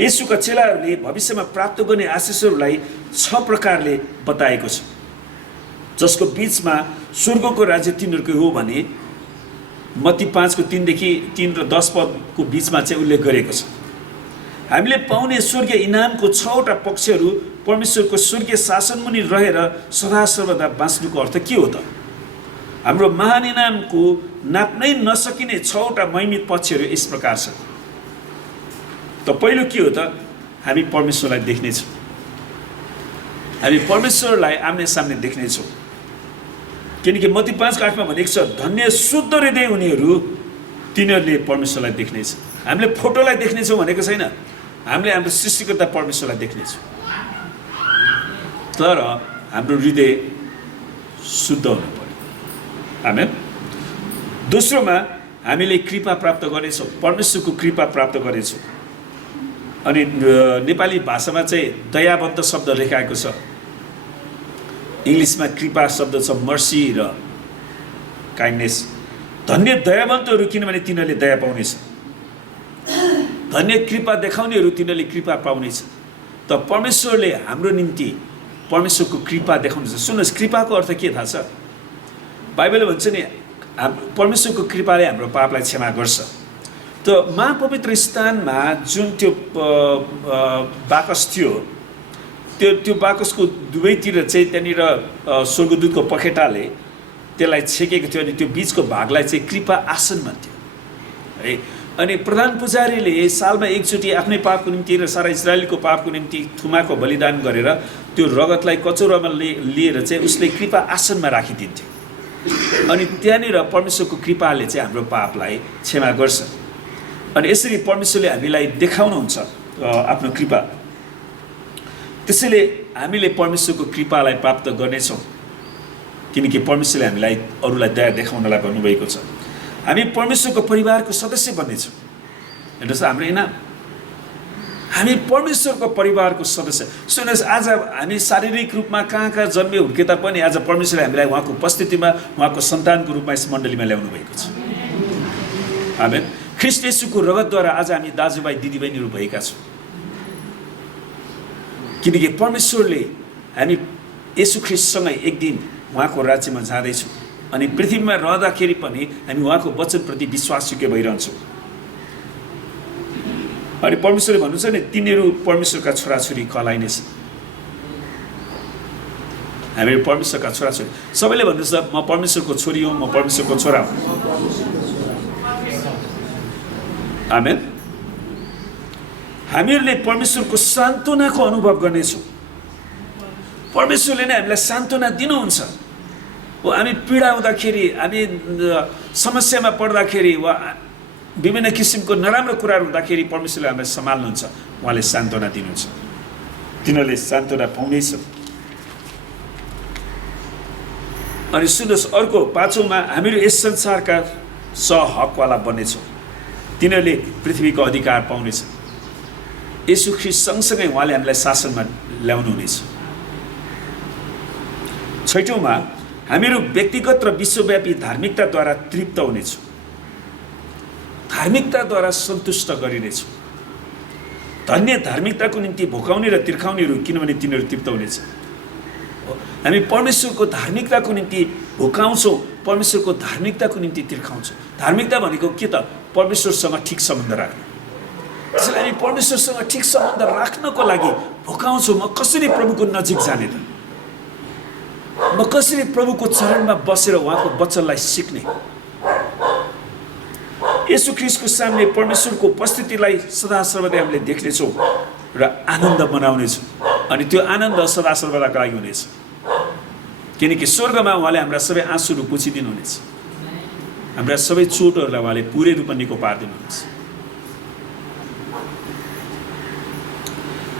येशूका चेलाहरूले भविष्यमा प्राप्त गर्ने आशिषहरूलाई 6 प्रकारले बताएको छ, जसको बीचमा स्वर्गको राज्य तिनीहरूको हो भने मत्ती 5को 3 र 10 पदको बीचमा चाहिँ उल्लेख गरेको छ। हामीले पाउने स्वर्गीय इनामको 6वटा पक्षहरू परमेश्वरको स्वर्गीय शासनमुनि रहेर सदा सर्वदा बाँच्नुको अर्थ के हो त? हाम्रो महान इनामको नाप्नै नसकिने 6वटा महिमित पक्षहरू यस प्रकार छन्। त पहिलो के हो त? हामी परमेश्वरलाई देख्नेछौँ। हामी परमेश्वरलाई आम्ने सामने देख्नेछौँ। किनकि मत्ती 5:8मा भनेको छ धन्य शुद्ध हृदय उनीहरू तिनीहरूले परमेश्वरलाई देख्नेछ। हामीले फोटोलाई देख्नेछौँ भनेको छैन, हामीले हाम्रो सृष्टिकर्ता परमेश्वरलाई देख्नेछौँ। तर हाम्रो हृदय शुद्ध हुनु पर्यो। आमेन। दोस्रोमा हामीले कृपा प्राप्त गरेछौँ, परमेश्वरको कृपा प्राप्त गरेछौँ। अनि नेपाली भाषामा चाहिँ दयावन्त शब्द लेखाएको छ। इङ्ग्लिसमा कृपा शब्द छ मर्सी र काइन्डनेस। धन्य दयावन्तहरू किनभने तिनीहरूले दया पाउनेछ। धन्य कृपा देखाउनेहरू तिनीहरूले कृपा पाउनेछ। त परमेश्वरले हाम्रो निम्ति परमेश्वरको कृपा देखाउनेछ। सुन्नुहोस्, कृपाको अर्थ के थाहा छ? बाइबलले भन्छ नि परमेश्वरको कृपाले हाम्रो पापलाई क्षमा गर्छ। त महापवित्र स्थानमा जुन त्यो बाकस थियो, त्यो बाकसको दुवैतिर चाहिँ त्यहाँनिर स्वर्गदूतको पखेटाले त्यसलाई छेकेको थियो अनि त्यो बिचको भागलाई चाहिँ कृपा आसन भन्थ्यो है। अनि प्रधान पुजारीले सालमा एकचोटि आफ्नै पापको निम्ति र सारा इजरायलको पापको निम्ति थुमाको बलिदान गरेर त्यो रगतलाई कचौरामा लिएर चाहिँ उसले कृपा आसनमा राखिदिन्थ्यो। अनि त्यहाँनिर परमेश्वरको कृपाले चाहिँ हाम्रो पापलाई क्षमा गर्छ। अनि यसरी परमेश्वरले हामीलाई देखाउनुहुन्छ आफ्नो कृपा। त्यसैले हामीले परमेश्वरको कृपालाई प्राप्त गर्नेछौँ, किनकि परमेश्वरले हामीलाई अरूलाई दया देखाउनलाई भन्नुभएको छ। हामी परमेश्वरको परिवारको सदस्य बन्नेछौँ। हेर्नुहोस् हाम्रो इनाम, हामी परमेश्वरको परिवारको सदस्य। सुन्नुहोस्, आज हामी शारीरिक रूपमा कहाँ कहाँ जन्मे हुर्के तापनि आज परमेश्वरले हामीलाई उहाँको उपस्थितिमा उहाँको सन्तानको रूपमा यस मण्डलीमा ल्याउनु भएको छ। आमेन। ख्रीष्ट येशूको रगतद्वारा आज हामी दाजुभाइ दिदीबहिनीहरू भएका छौँ, किनकि परमेश्वरले हामी येशू ख्रीष्टसँगै एक दिन उहाँको राज्यमा जाँदैछौँ अनि पृथ्वीमा रहँदाखेरि पनि हामी उहाँको वचनप्रति विश्वासयोग्य भइरहन्छौँ। अनि परमेश्वरले भन्नुहुन्छ नि तिनीहरू परमेश्वरका छोराछोरी कहलाइनेछ। हामीहरू परमेश्वरका छोराछोरी। सबैले भन्नुहोस् म परमेश्वरको छोरी हुँ, म परमेश्वरको छोरा हुँ। आमेन। हामीहरूले परमेश्वरको सान्त्वनाको अनुभव गर्नेछौँ। परमेश्वरले नै हामीलाई सान्त्वना दिनुहुन्छ। हामी पीडा हुँदाखेरि, हामी समस्यामा पर्दाखेरि वा विभिन्न किसिमको नराम्रो कुराहरू हुँदाखेरि परमेश्वरले हामीलाई सम्हाल्नुहुन्छ, उहाँले सान्त्वना दिनुहुन्छ। तिनीहरूले सान्त्वना पाउनेछ। अनि सुन्नुहोस्, अर्को पाँचौँमा हामीहरू यस संसारका सहहकवाला बन्नेछौँ। तिनीहरूले पृथ्वीको अधिकार पाउनेछ। येशू ख्रीष्ट सँगसँगै उहाँले हामीलाई शासनमा ल्याउनुहुनेछ। छैठौँमा हामीहरू व्यक्तिगत र विश्वव्यापी धार्मिकताद्वारा तृप्त हुनेछौँ। धार्मिकताद्वारा सन्तुष्ट गरिनेछौँ। धन्य धार्मिकताको निम्ति भोकाउने र तिर्खाउनेहरू, किनभने तिनीहरू तृप्त हुनेछ। हामी परमेश्वरको धार्मिकताको निम्ति भोकाउँछौँ, परमेश्वरको धार्मिकताको निम्ति तिर्खाउँछौँ। धार्मिकता भनेको के त? परमेश्वरसँग ठिक सम्बन्ध राख्नु। त्यसैले हामी परमेश्वरसँग ठिक सम्बन्ध राख्नको लागि भोकाउँछौँ। म कसरी प्रभुको नजिक जाने त? म कसरी प्रभुको चरणमा बसेर उहाँको वचनलाई सिक्ने? येशू ख्रीष्टको सामने परमेश्वरको उपस्थितिलाई सदा सर्वदा हामीले देख्नेछौँ र आनन्द मनाउनेछौँ। अनि त्यो आनन्द सदा सर्वदाका लागि हुनेछ, किनकि स्वर्गमा उहाँले हाम्रा सबै आँसुहरू पुछिदिनुहुनेछ। हाम्रा सबै चोटहरूलाई उहाँले पुरै रूपमा निको पारिदिनुहुनेछ।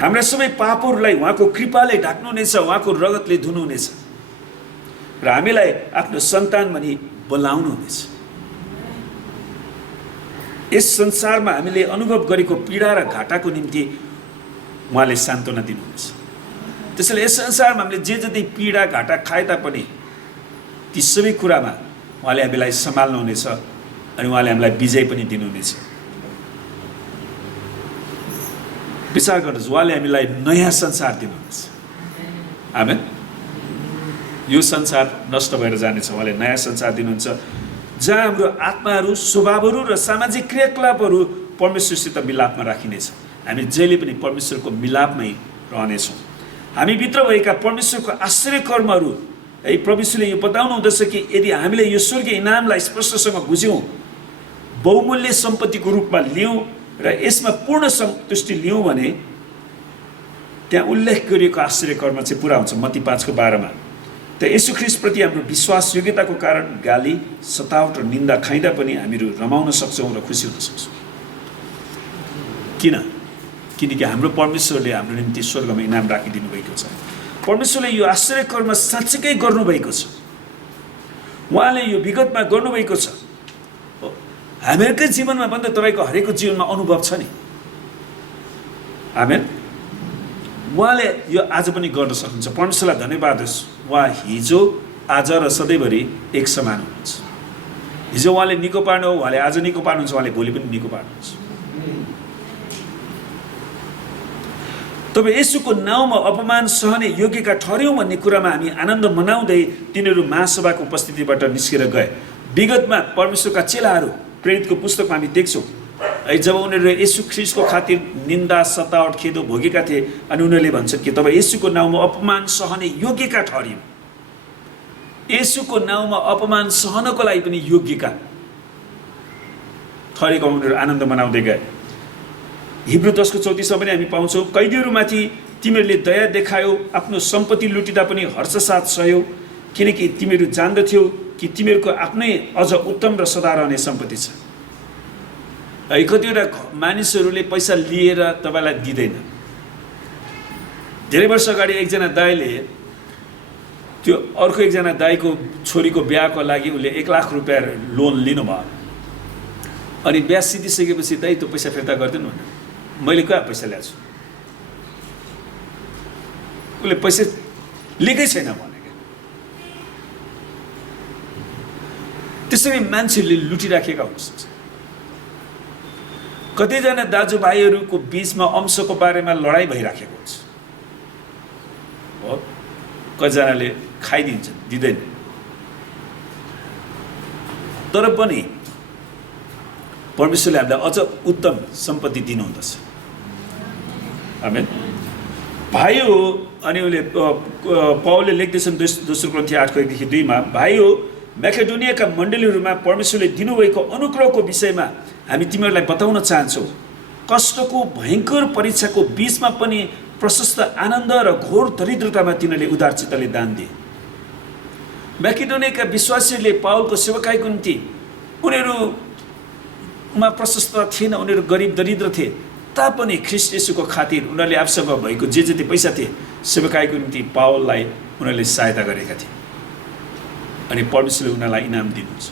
हाम्रा सबै पापहरूलाई उहाँको कृपाले ढाक्नुहुनेछ, उहाँको रगतले धुनुहुनेछ र हामीलाई आफ्नो सन्तान भनी बोलाउनुहुनेछ। यस संसारमा हामीले अनुभव गरेको पीडा र घाटाको निम्ति उहाँले सान्त्वना दिनुहुनेछ। त्यसैले यस संसारमा हामीले जे जति पीडा घाटा खाए तापनि ती सबै कुरामा उहाँले हामीलाई सम्हाल्नुहुनेछ अनि उहाँले हामीलाई विजय पनि दिनुहुनेछ। विचार गर्नुहोस्, उहाँले हामीलाई नयाँ संसार दिनुहुनेछ। आमेन। यो संसार नष्ट भएर जानेछ, उहाँले नयाँ संसार दिनुहुन्छ जहाँ हाम्रो आत्माहरू, स्वभावहरू र सामाजिक क्रियाकलापहरू परमेश्वरसित मिलापमा राखिनेछ। हामी जहिले पनि परमेश्वरको मिलापमै रहनेछौँ। हामीभित्र भएका परमेश्वरको आश्चर्य कर्महरू है, परमेश्वरले यो बताउनु हुँदछ कि यदि हामीले यो स्वर्गीय इनामलाई स्पष्टसँग बुझ्यौँ, बहुमूल्य सम्पत्तिको रूपमा लियौँ र यसमा पूर्ण सन्तुष्टि लियौँ भने त्यहाँ उल्लेख गरिएको आश्चर्य कर्म चाहिँ पुरा हुन्छ। मत्ती 5:12 त येशू ख्रीष्टप्रति हाम्रो विश्वास योग्यताको कारण गाली, सतावट र निन्दा खाइँदा पनि हामीहरू रमाउन सक्छौँ र खुसी हुन सक्छौँ। किन? किनकि हाम्रो परमेश्वरले हाम्रो निम्ति स्वर्गमा इनाम राखिदिनु भएको छ। परमेश्वरले यो आश्चर्य कर्म साँच्चीकै गर्नुभएको छ। उहाँले यो विगतमा गर्नुभएको छ। हामीहरूकै जीवनमा भन्दा तपाईँको हरेकको जीवनमा अनुभव छ नि। आमेन। उहाँले यो आज पनि गर्न सक्नुहुन्छ। परमेश्वरलाई धन्यवाद होस्, उहाँ हिजो आज र सधैँभरि एक समान हुनुहुन्छ। हिजो उहाँले निको पार्नु हो, उहाँले आज निको पार्नुहुन्छ, उहाँले भोलि पनि निको पार्नुहुन्छ। तपाईँ येशूको नाउँमा अपमान सहने योग्यका ठर्यौँ भन्ने कुरामा हामी आनन्द मनाउँदै तिनीहरू महासभाको उपस्थितिबाट निस्केर गए। विगतमा परमेश्वरका चेलाहरू प्रेरितको पुस्तकमा हामी देख्छौँ जब उनीहरू येशू ख्रीष्टको खातिर निन्दा सतावट खेदो भोगेका थिए अनि उनीहरूले भन्छन् कि तपाईँ येशूको नाउँमा अपमान सहने योग्यका ठर्यौँ। येशूको नाउँमा अपमान सहनको लागि पनि योग्यका ठरेको उनीहरू आनन्द मनाउँदै गए। हिब्रू 10:34 पनि हामी पाउँछौँ, कैदीहरूमाथि तिमीहरूले दया देखायौ, आफ्नो सम्पत्ति लुटिँदा पनि हर्षसाथ सहयौ, किनकि तिमीहरू जान्दथ्यौ कि तिमीहरूको आफ्नै अझ उत्तम र सदा रहने सम्पत्ति छ। कतिवटा मानिसहरूले पैसा लिएर तपाईँलाई दिँदैन। धेरै वर्ष अगाडि एकजना दाइले त्यो अर्को एकजना दाइको छोरीको बिहाको लागि उसले 1 लाख रुपियाँ लोन लिनुभयो। अनि बिहा सिधिसकेपछि दाइ त्यो पैसा फिर्ता गरिदिनु भने मैले कहाँ पैसा ल्याएको छु, उसले पैसा लिएकै छैन भने। त्यसरी मान्छेहरूले लुटिराखेका हुनसक्छ। कतिजना दाजुभाइहरूको बिचमा अंशको बारेमा लडाइँ भइराखेको हुन्छ हो, कतिजनाले खाइदिन्छन्, दिँदैन। तर पनि परमेश्वरले हामीलाई अझ उत्तम सम्पत्ति दिनुहुँदछ। आमेन। भाइ हो, अनि उसले पौलले लेख्दैछन् दोस्रो कोरिन्थी 8:1-2 भाइ हो, म्याकेडोनियाका मण्डलीहरूमा परमेश्वरले दिनुभएको अनुग्रहको विषयमा हामी तिमीहरूलाई बताउन चाहन्छौँ। कष्टको भयङ्कर परीक्षाको बिचमा पनि प्रशस्त आनन्द र घोर दरिद्रतामा तिनीहरूले उदारचित्तले दान दिए। म्याकेडोनियाका विश्वासीहरूले पावलको सेवकाईको निम्ति उनीहरूमा प्रशस्त थिएन, उनीहरू गरिब दरिद्र थिए, तापनि ख्रीष्ट येशूको खातिर उनीहरूले आफूसँग भएको जे जति पैसा थिए सेवकाईको निम्ति पावललाई उनीहरूले सहायता गरेका थिए। अनि परमेश्वरले उनीहरूलाई इनाम दिनुहुन्छ।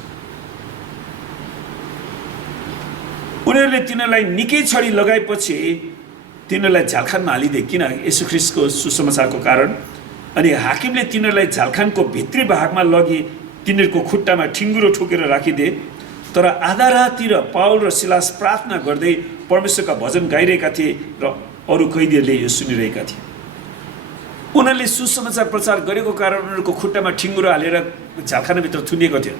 उनीहरूले तिनीहरूलाई निकै छडी लगाएपछि तिनीहरूलाई झ्यालखानमा हालिदिए, किन? येशू ख्रीष्टको सुसमाचारको कारण। अनि हाकिमले तिनीहरूलाई झ्यालखानको भित्री भागमा लगी तिनीहरूको खुट्टामा ठिङ्गुरो ठोकेर राखिदिए। तर आधा राततिर पावल र सिलास प्रार्थना गर्दै परमेश्वरका भजन गाइरहेका थिए र अरू कैदीहरूले यो सुनिरहेका थिए। उनीहरूले सुसमाचार प्रचार गरेको कारण उनीहरूको खुट्टामा ठिङ्गुरो हालेर झ्यालखानाभित्र थुनिएको थियो।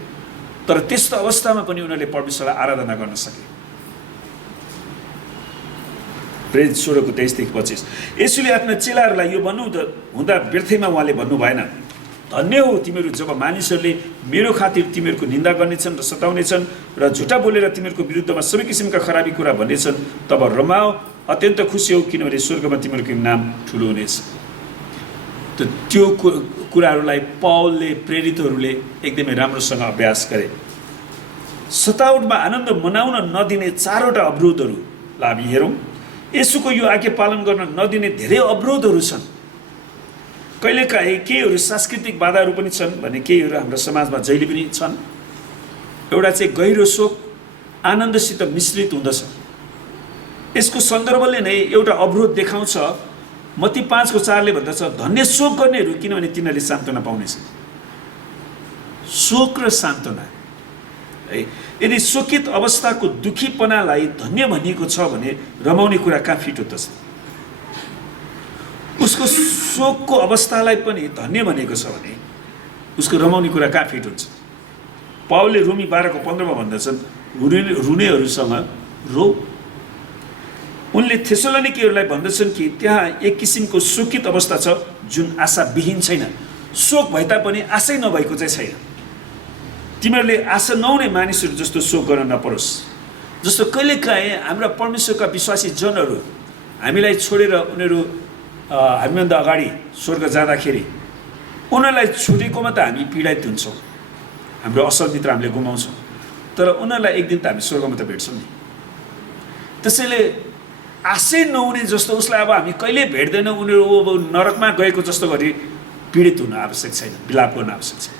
तर त्यस्तो अवस्थामा पनि उनीहरूले परमेश्वरलाई आराधना गर्न सके। प्रेरित 16:23-25 येशूले आफ्ना चेलाहरूलाई यो भन्नु हुँदा व्यर्थैमा उहाँले भन्नु भएन, धन्य हो तिमीहरू जब मानिसहरूले मेरो खातिर तिमीहरूको निन्दा गर्नेछन् र सताउनेछन् र झुटा बोलेर तिमीहरूको विरुद्धमा सबै किसिमका खराबी कुरा भन्नेछन्, तब रमाओ, अत्यन्त खुसी हो, किनभने स्वर्गमा तिमीहरूको नाम ठुलो हुनेछ। त्यो कुराहरूलाई पावलले प्रेरितहरूले एकदमै राम्रोसँग अभ्यास गरे। सतावटमा आनन्द मनाउन नदिने 4वटा अवरोधहरूलाई हामी हेरौँ। येशूको यो आज्ञा पालन गर्न नदिने धेरै अवरोधहरू छन्। कहिलेकाहीँ केहीहरू सांस्कृतिक बाधाहरू पनि छन् भने केहीहरू हाम्रो समाजमा जहिले पनि छन्। एउटा चाहिँ गहिरो शोक आनन्दसित मिश्रित हुँदछ। यसको सन्दर्भले नै एउटा अवरोध देखाउँछ। मत्ती 5:4 भन्दछ, धन्य शोक गर्नेहरू किनभने तिनीहरूले सान्त्वना पाउनेछन्। शोक र सान्त्वना है, यदि शोकित अवस्थाको दुखीपनालाई धन्य भनिएको छ भने रमाउने कुरा कहाँ फिट हुन्छ? उसको शोकको अवस्थालाई पनि धन्य भनेको छ भने उसको रमाउने कुरा कहाँ फिट हुन्छ? पावलले रोमी 12:15 भन्दछन्, रुनेहरूसँग रो। उनले थेसलोनिकेहरूलाई भन्दछन् कि त्यहाँ एक किसिमको शोकित अवस्था छ जुन आशाविहीन छैन। शोक भए तापनि आशै नभएको चाहिँ छैन। तिमीहरूले आशा नहुने मानिसहरू जस्तो शोक गर्न नपरोस्। जस्तो कहिलेकाहीँ हाम्रा परमेश्वरका विश्वासी जनहरू हामीलाई छोडेर उनीहरू हामीभन्दा अगाडि स्वर्ग जाँदाखेरि उनीहरूलाई छुटेकोमा त हामी पीडित हुन्छौँ, हाम्रो असल मित्र हामीले गुमाउँछौँ, तर उनीहरूलाई एक दिन त हामी स्वर्गमा त भेट्छौँ नि। त्यसैले आशै नहुने जस्तो उसलाई अब हामी कहिले भेट्दैनौँ, उनीहरू नरकमा गएको जस्तो गरी पीडित हुन आवश्यक छैन, विलाप गर्न आवश्यक छैन।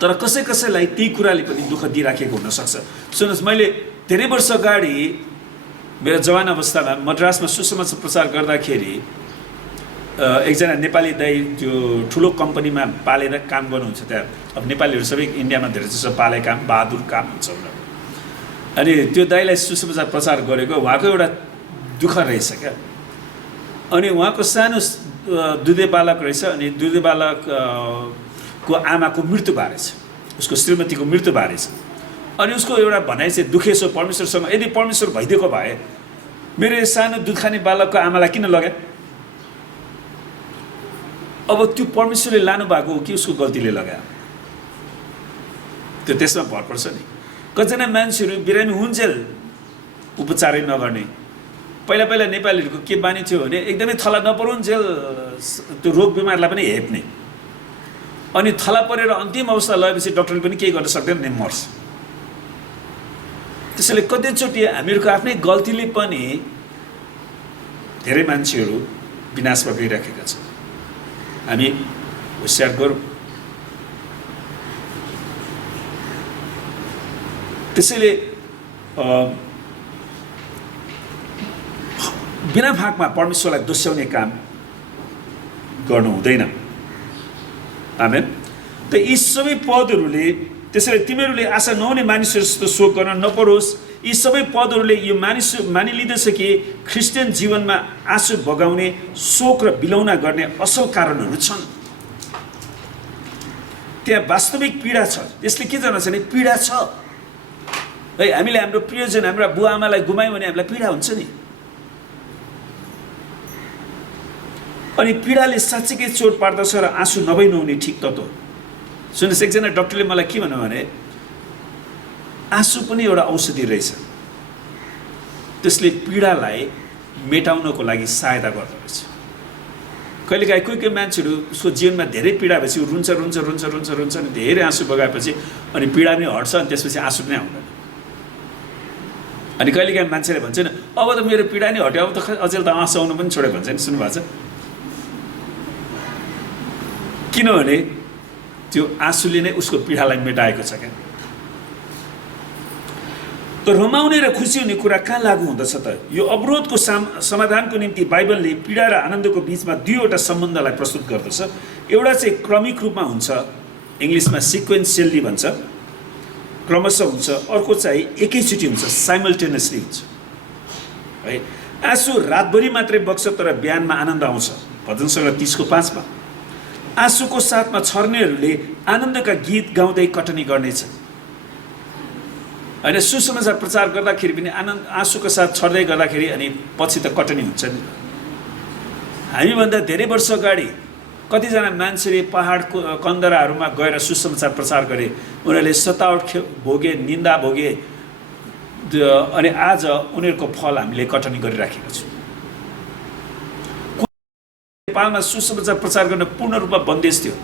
तर कसै कसैलाई त्यही कुराले पनि दुःख दिइराखेको हुनसक्छ। सुन्नुहोस्, मैले धेरै वर्ष अगाडि मेरो जवान अवस्थामा मद्रासमा सुसमाचार प्रचार गर्दाखेरि एकजना नेपाली दाइ त्यो ठुलो कम्पनीमा पालेर काम गर्नुहुन्छ त्यहाँ। अब नेपालीहरू सबै इन्डियामा धेरै जसो पाले काम बहादुर काम हुन्छ उनीहरू। अनि त्यो दाइलाई सुसमाचार प्रचार गरेको उहाँको एउटा दुःख रहेछ क्या। अनि उहाँको सानो दुधे बालक रहेछ। अनि दुधे बालक को आमाको मृत्यु भएछ, उसको श्रीमतीको मृत्यु भएछ। अनि उसको एउटा भनाइ चाहिँ दुखेछ परमेश्वरसँग, यदि परमेश्वर भइदिएको भए मेरो यो सानो दुध खाने बालकको आमालाई किन लग्यो? अब त्यो परमेश्वरले लानु भएको हो कि उसको गल्तीले लगायो? त्यो त्यसमा भर पर्छ नि। कतिजना मान्छेहरू बिरामी हुन्जेल उपचारै नगर्ने। पहिला पहिला नेपालीहरूको के बानी थियो भने एकदमै थला नपरुन्जेल त्यो रोग बिमारलाई पनि हेप्ने। अनि थला परेर अन्तिम अवस्था लगेपछि डक्टरले पनि केही गर्न सक्दैन नि, मर्छ। त्यसैले कतिचोटि हामीहरूको आफ्नै गल्तीले पनि धेरै मान्छेहरू विनाशमा गइराखेका छन्। हामी होसियार गरौँ। त्यसैले बिना फाँकमा परमेश्वरलाई दोस्याउने काम गर्नु हुँदैन। आमेन। त यी सबै पदहरूले, त्यसैले तिमीहरूले आशा नहुने मानिसहरू जस्तो शोक गर्न नपरोस्। यी सबै पदहरूले यो मानिलिँदछ कि ख्रिस्टियन जीवनमा आँसु बगाउने, शोक र बिलौना गर्ने असल कारणहरू छन्। त्यहाँ वास्तविक पीडा छ। यसले के जान्छ भने पीडा छ है। हामीले हाम्रो प्रियजन, हाम्रा बुवा आमालाई गुमायौँ भने हामीलाई पीडा हुन्छ नि। अनि पीडाले साँच्चीकै चोट पार्दछ र आँसु नभई नहुने ठिक तत्त्व। सुन्नुहोस्, एकजना डक्टरले मलाई के भन्नु भने आँसु पनि एउटा औषधि रहेछ, त्यसले पीडालाई मेटाउनको लागि सहायता गर्दो रहेछ। कहिलेकाहीँ कोही कोही मान्छेहरू उसको जीवनमा धेरै पीडा भएपछि रुन्छ रुन्छ रुन्छ रुन्छ रुन्छ अनि धेरै आँसु बगाएपछि अनि पीडा पनि हट्छ, अनि त्यसपछि आँसु पनि आउँदैन। अनि कहिलेकाहीँ मान्छेले भन्छ नि, अब त मेरो पीडा नि हट्यो, अब त अझै त आँसु आउनु पनि छोड्यो भन्छ नि। सुन्नुभएको छ? किनभने त्यो आँसुले नै उसको पीडालाई मेटाएको छ क्या। त रमाउने र खुसी हुने कुरा कहाँ लागू हुँदछ त? यो अवरोधको समाधानको निम्ति बाइबलले पीडा र आनन्दको बिचमा दुईवटा सम्बन्धलाई प्रस्तुत गर्दछ। एउटा चाहिँ क्रमिक रूपमा हुन्छ, इङ्ग्लिसमा सिक्वेन्सियल्ली भन्छ, क्रमशः हुन्छ। अर्को चाहिँ एकैचोटि हुन्छ, साइमल्टेनियसली हुन्छ है। आँसु रातभरि मात्रै बग्छ तर बिहानमा आनन्द आउँछ, भजन सङ्ग्रह 30:5 मा। आँसुको साथमा छर्नेहरूले आनन्दका गीत गाउँदै कटनी गर्नेछ। होइन, सुसमाचार प्रचार गर्दाखेरि पनि आँसुको साथ छर्दै गर्दाखेरि अनि पछि त कटनी हुन्छ नि। हामीभन्दा धेरै वर्ष अगाडि कतिजना मान्छेले पहाडको कन्दराहरूमा गएर सुसमाचार प्रचार गरे, उनीहरूले सतावट भोगे, निन्दा भोगे, अनि आज उनीहरूको फल हामीले कटनी गरिराखेका छौँ। नेपालमा सुसमाचार प्रचार गर्न पूर्ण रूपमा बन्देज थियो।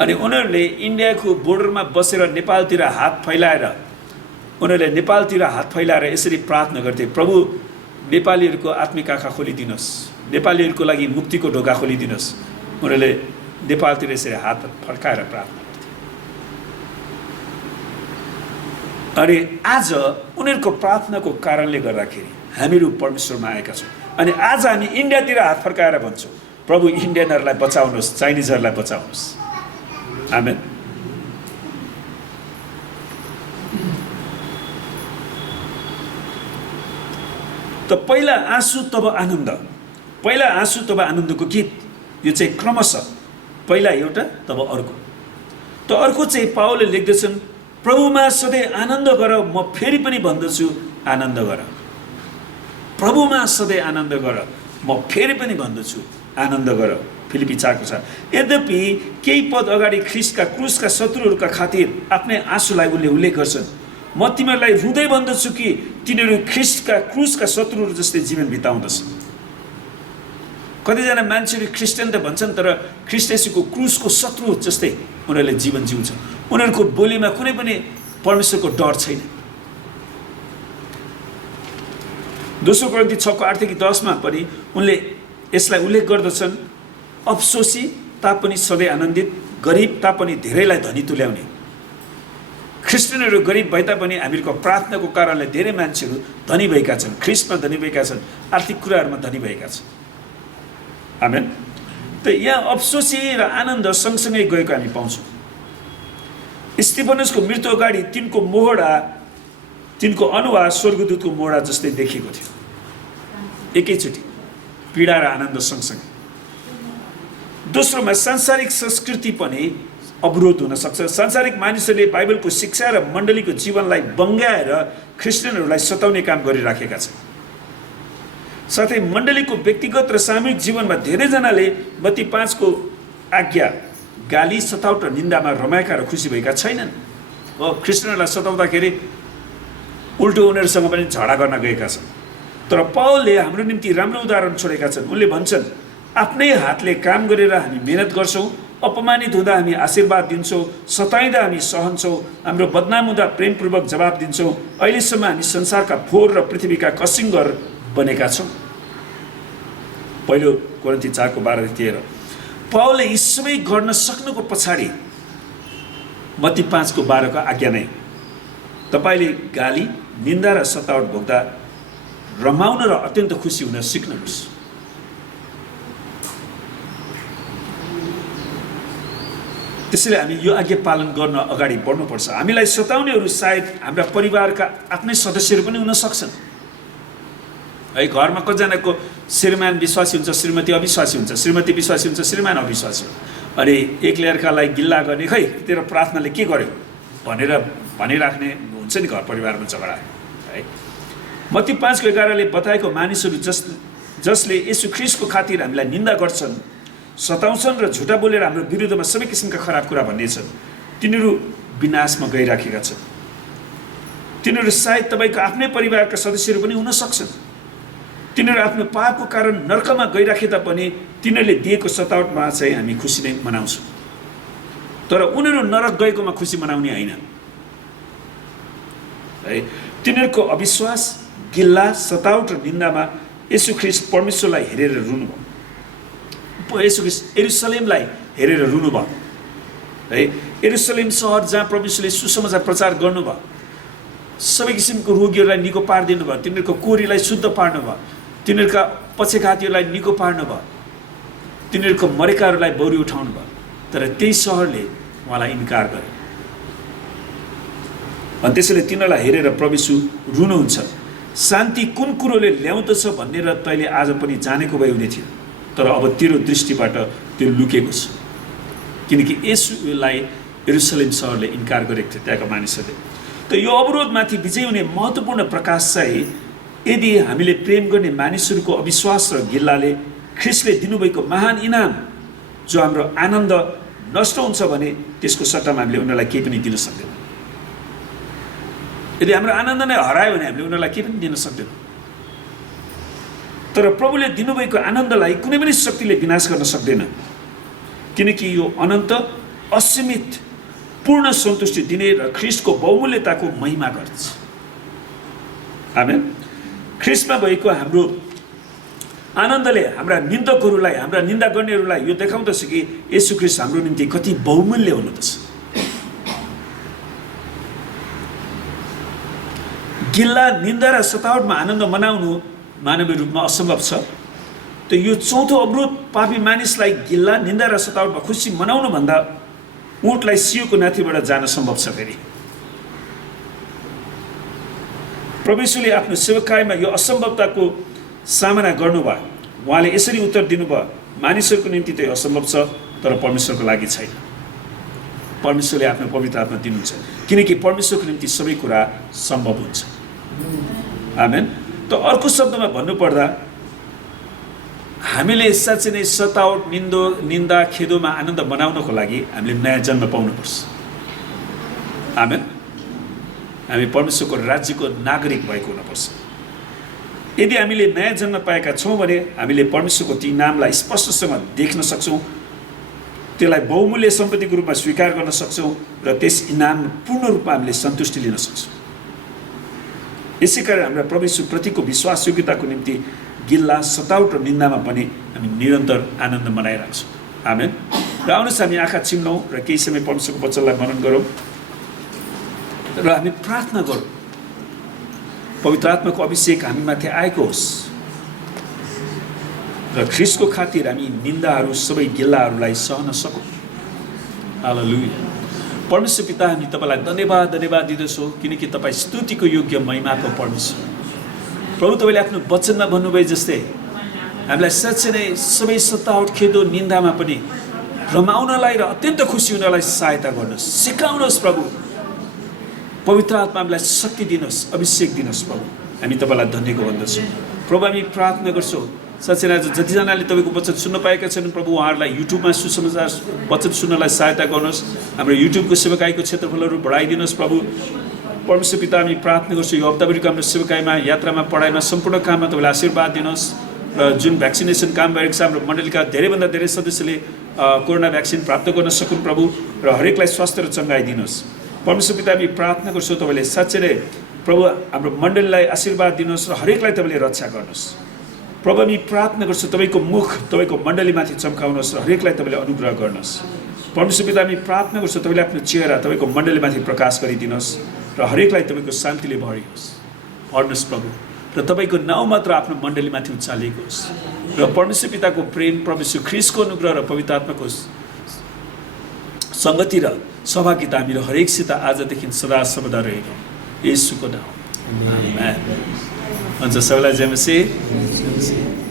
अनि उनीहरूले इन्डियाको बोर्डरमा बसेर नेपालतिर हात फैलाएर यसरी प्रार्थना गर्थे, प्रभु नेपालीहरूको आत्मिक आँखा खोलिदिनुहोस्, नेपालीहरूको लागि मुक्तिको ढोका खोलिदिनुहोस्। उनीहरूले नेपालतिर यसरी हात फर्काएर प्रार्थना गर्थे। अनि आज उनीहरूको प्रार्थनाको कारणले गर्दाखेरि हामीहरू परमेश्वरमा आएका छौँ। अनि आज हामी इन्डियातिर हात फर्काएर भन्छौँ, प्रभु इन्डियनहरूलाई बचाउनुहोस्, चाइनिजहरूलाई बचाउनुहोस्। आमेन। त पहिला आँसु तब आनन्द, पहिला आँसु तब आनन्दको गीत, यो चाहिँ क्रमशः पहिला एउटा तब अर्को। त अर्को चाहिँ पावलले लेख्दछन्, प्रभुमा सधैँ आनन्द गर, म फेरि पनि भन्दछु आनन्द गर। प्रभुमा सधैँ आनन्द गर, म फेरि पनि भन्दछु आनन्द गर। फिलिपी 4:7। यद्यपि केही पद अगाडि ख्रिस्टका क्रुसका शत्रुहरूका खातिर आफ्नै आँसुलाई उनले उल्लेख गर्छन्। म तिमीहरूलाई रुँदै भन्दछु कि तिनीहरू ख्रिस्टका क्रुसका शत्रुहरू जस्तै जीवन बिताउँदछ। कतिजना मान्छेहरू क्रिस्चियन त भन्छन् तर ख्रिस्ट येशूको क्रुसको शत्रु जस्तै उनीहरूले जीवन जिउँछ। उनीहरूको बोलीमा कुनै पनि परमेश्वरको डर छैन। 2 कोरिन्थी 6:8-10 पनि उनले यसलाई उल्लेख गर्दछन्, अफसोसी तापनि सधैँ आनन्दित, गरिब तापनि धेरैलाई धनी तुल्याउने। क्रिस्चियनहरू गरिब भए तापनि हामीहरूको प्रार्थनाको कारणले धेरै मान्छेहरू धनी भएका छन्, ख्रिस्टमा धनी भएका छन्, आर्थिक कुराहरूमा धनी भएका छन्। आमेन। त यहाँ अफसोसी र आनन्द सँगसँगै गएको हामी पाउँछौँ। स्तिफनसको मृत्यु अगाडि तिनको मोहडा, तिनको अनुहार स्वर्गदूतको मोहडा जस्तै देखिएको थियो। एकैचोटि पीडा र आनन्द सँगसँगै। दोस्रोमा सांसारिक संस्कृति पनि अवरोध हुन सक्छ। सांसारिक मानिसहरूले बाइबलको शिक्षा र मण्डलीको जीवनलाई बङ्ग्याएर क्रिस्चियनहरूलाई सताउने काम गरिराखेका छन्। साथै मण्डलीको व्यक्तिगत र सामूहिक जीवनमा धेरैजनाले मत्ती 5 को आज्ञा, गाली, सताउट र निन्दामा रमाएका र खुसी भएका छैनन्। क्रिस्चियनहरूलाई सताउँदाखेरि उल्टो उनीहरूसँग पनि झगडा गर्न गएका छन्। तर पौलले हाम्रो निम्ति राम्रो उदाहरण छोडेका छन्। उनले भन्छन्, आफ्नै हातले काम गरेर हामी मेहनत गर्छौँ, अपमानित हुँदा हामी आशीर्वाद दिन्छौँ, सताइँदा हामी सहन्छौँ, हाम्रो बदनाम हुँदा प्रेमपूर्वक जवाब दिन्छौँ। अहिलेसम्म हामी संसारका फोहोर र पृथ्वीका कसिङ्गर बनेका छौँ। पहिलो कोरिन्थी 4 को 12-13। पौलले यी सबै गर्न सक्नुको पछाडि मत्ती 5 को 12 को आज्ञा नै, तपाईँले गाली, निन्दा र सतावट भोग्दा रमाउन र अत्यन्त खुसी हुन सिक्नुहोस्। त्यसैले हामी यो आज्ञा पालन गर्न अगाडि बढ्नुपर्छ। हामीलाई सताउनेहरू सायद हाम्रा परिवारका आफ्नै सदस्यहरू पनि हुन सक्छन्। है, घरमा कतिजनाको श्रीमान विश्वासी हुन्छ, श्रीमती अविश्वासी हुन्छ, श्रीमती विश्वासी हुन्छ, श्रीमान अविश्वासी हुन्छ। अनि एकले अर्कालाई गिल्ला गर्ने, खै तेरो प्रार्थनाले के गर्यो भनेर भनिराख्ने हुन्छ नि घर परिवारमा झगडा। है, मत्ती 5 को 11 ले बताएको मानिसहरू जसले येशू ख्रीष्टको खातिर हामीलाई निन्दा गर्छन्, सताउँछन् र झुटा बोलेर हाम्रो विरुद्धमा सबै किसिमका खराब कुरा भन्नेछन्, तिनीहरू विनाशमा गइराखेका छन्। तिनीहरू सायद तपाईँको आफ्नै परिवारका सदस्यहरू पनि हुन सक्छन्। तिनीहरू आफ्नो पापको कारण नर्कमा गइराखे तापनि तिनीहरूले दिएको सतावटमा चाहिँ हामी खुसी नै मनाउँछौँ। तर उनीहरू नरक गएकोमा खुसी मनाउने होइन। है, तिनीहरूको अविश्वास, गिल्ला, सतावट र निन्दामा येशू ख्रीष्ट परमेश्वरलाई हेरेर रुनुभयो। येशू ख्रीष्ट यरुशलेमलाई हेरेर रुनुभयो। है, यरुशलेम सहर जहाँ परमेश्वरले सुसमाचार प्रचार गर्नुभयो, सबै किसिमको रोगीहरूलाई निको पारिदिनु भयो, तिनीहरूको कोरीलाई शुद्ध पार्नुभयो, तिनीहरूका पक्षघातीहरूलाई निको पार्नुभयो, तिनीहरूको मरेकाहरूलाई बौरी उठाउनु भयो। तर त्यही सहरले उहाँलाई इन्कार गर्यो। अनि त्यसैले तिनीहरूलाई हेरेर प्रभु येशू रुनुहुन्छ। शान्ति कुन कुरोले ल्याउँदछ भनेर तैँले आज पनि जानेको भए हुने थियो, तर अब तेरो दृष्टिबाट त्यो लुकेको छ, किनकि येशूलाई यरुशलेम सहरले इन्कार गरेको थियो त्यहाँका मानिसहरूले। त यो अवरोधमाथि विजय हुने महत्त्वपूर्ण प्रकाश चाहिँ यदि हामीले प्रेम गर्ने मानिसहरूको अविश्वास र गिल्लाले ख्रीष्टले दिनुभएको महान इनाम जो हाम्रो आनन्द नष्ट हुन्छ भने त्यसको सट्टामा हामीले उनीहरूलाई केही पनि दिन सक्दैनौँ। यदि हाम्रो आनन्द नै हरायो भने हामीले उनीहरूलाई केही पनि दिन सक्दैनौँ। तर प्रभुले दिनुभएको आनन्दलाई कुनै पनि शक्तिले विनाश गर्न सक्दैन, किनकि यो अनन्त, असीमित, पूर्ण सन्तुष्टि दिने र ख्रीष्टको बहुमूल्यताको महिमा गर्छ। आमेन। ख्रीष्टमा भएको हाम्रो आनन्दले हाम्रा निन्दकहरूलाई, हाम्रा निन्दा गर्नेहरूलाई यो देखाउँदछ कि येशू ख्रीष्ट हाम्रो निम्ति कति बहुमूल्य हुनुहुँदछ। गिल्ला, निन्दा र सतावटमा आनन्द मनाउनु मानवीय रूपमा असम्भव छ। त यो चौथो अवरोध पापी मानिसलाई गिल्ला, निन्दा र सतावटमा खुसी मनाउनु भन्दा ऊँटलाई सियोको नाथीबाट जान सम्भव छ। फेरि प्रभु येशूले आफ्नो सेवकाईमा यो असम्भवताको सामना गर्नुभयो। उहाँले यसरी उत्तर दिनुभयो, मानिसहरूको निम्ति त यो असम्भव छ, तर परमेश्वरको लागि छैन। परमेश्वरले आफ्नो पवित्र आत्मा दिनुहुन्छ, किनकि परमेश्वरको निम्ति सबै कुरा सम्भव हुन्छ। आमेन। त अर्को शब्दमा भन्नुपर्दा हामीले साँच्चै नै सतावट, निन्दा, खेदोमा आनन्द मनाउनको लागि हामीले नयाँ जन्म पाउनुपर्छ। आमेन। हामी परमेश्वरको राज्यको नागरिक भएको हुनुपर्छ। यदि हामीले नयाँ जन्म पाएका छौँ भने हामीले परमेश्वरको ती नामलाई स्पष्टसँग देख्न सक्छौँ, त्यसलाई बहुमूल्य सम्पत्तिको रूपमा स्वीकार गर्न सक्छौँ र त्यस इनाम पूर्ण रूपमा हामीले सन्तुष्टि लिन सक्छौँ। यसै कारण हाम्रा प्रभु येशूप्रतिको विश्वास योग्यताको निम्ति गिल्ला, सतावट र निन्दामा पनि हामी निरन्तर आनन्द मनाइरहेछौँ। आमेन। र आउनुहोस् हामी आँखा चिम्लौँ र केही समय परमेश्वरको वचनलाई मनन गरौँ। र हामी प्रार्थना गरौँ पवित्र आत्माको अभिषेक हामीमाथि आएको होस् र ख्रिस्टको खातिर हामी निन्दाहरू सबै गिल्लाहरूलाई सहन सकौँ। हालेलुया। परमेश्वर पिता, हामी तपाईँलाई धन्यवाद दिँदछौँ किनकि तपाईँ स्तुतिको योग्य महिमाको परमेश्वर। प्रभु, तपाईँले आफ्नो वचनमा भन्नुभए जस्तै हामीलाई साँच्चै नै सबै सतावट खेदो निन्दामा पनि रमाउनलाई र अत्यन्त खुसी हुनलाई सहायता गर्नुहोस्, सिकाउनुहोस् प्रभु। पवित्र आत्मा हामीलाई शक्ति दिनुहोस्, अभिषेक दिनुहोस् प्रभु। हामी तपाईँलाई धन्यवाद भन्दछौँ प्रभु। हामी प्रार्थना गर्छौँ साँच्चै नै आज जतिजनाले तपाईँको वचन सुन्न पाएका छन् प्रभु, उहाँहरूलाई युट्युबमा सुसमाचार वचन सुन्नलाई सहायता गर्नुहोस्। हाम्रो युट्युबको सेवकाईको क्षेत्रफलहरू बढाइदिनुहोस् प्रभु। परमेश्वर पिता, हामी प्रार्थना गर्छौँ यो हप्ताभरिको हाम्रो सेवकाईमा, यात्रामा, पढाइमा, सम्पूर्ण काममा तपाईँले आशीर्वाद दिनुहोस्। र जुन भ्याक्सिनेसन काम भइरहेको छ हाम्रो मण्डलीका धेरैभन्दा धेरै सदस्यले कोरोना भ्याक्सिन प्राप्त गर्न सकुन् प्रभु, र हरेकलाई स्वास्थ्य र चङ्गाइ दिनुहोस्। परमेश्वर पिता, हामी प्रार्थना गर्छौँ तपाईँले साँच्चै नै प्रभु हाम्रो मण्डलीलाई आशीर्वाद दिनुहोस् र हरेकलाई तपाईँले रक्षा गर्नुहोस् प्रभु। हामी प्रार्थना गर्छौँ तपाईँको मुख तपाईँको मण्डलीमाथि चम्काउनुहोस् र हरेकलाई तपाईँले अनुग्रह गर्नुहोस्। परमेश्वर पिता, हामी प्रार्थना गर्छौँ तपाईँले आफ्नो चेहरा तपाईँको मण्डलीमाथि प्रकाश गरिदिनुहोस् र हरेकलाई तपाईँको शान्तिले भर्नुहोस् प्रभु। र तपाईँको नाउँ मात्र आफ्नो मण्डलीमाथि उचालिएको होस् र परमेश्वर पिताको प्रेम, परमेश्वर ख्रिस्टको अनुग्रह र पवित्र आत्माको सङ्गति र सहभागिता हामीहरू हरेकसित आजदेखि सदा सर्वदा रहेको येशूको नाम। आमेन। हुन्छ, सबैलाई जय मसीह।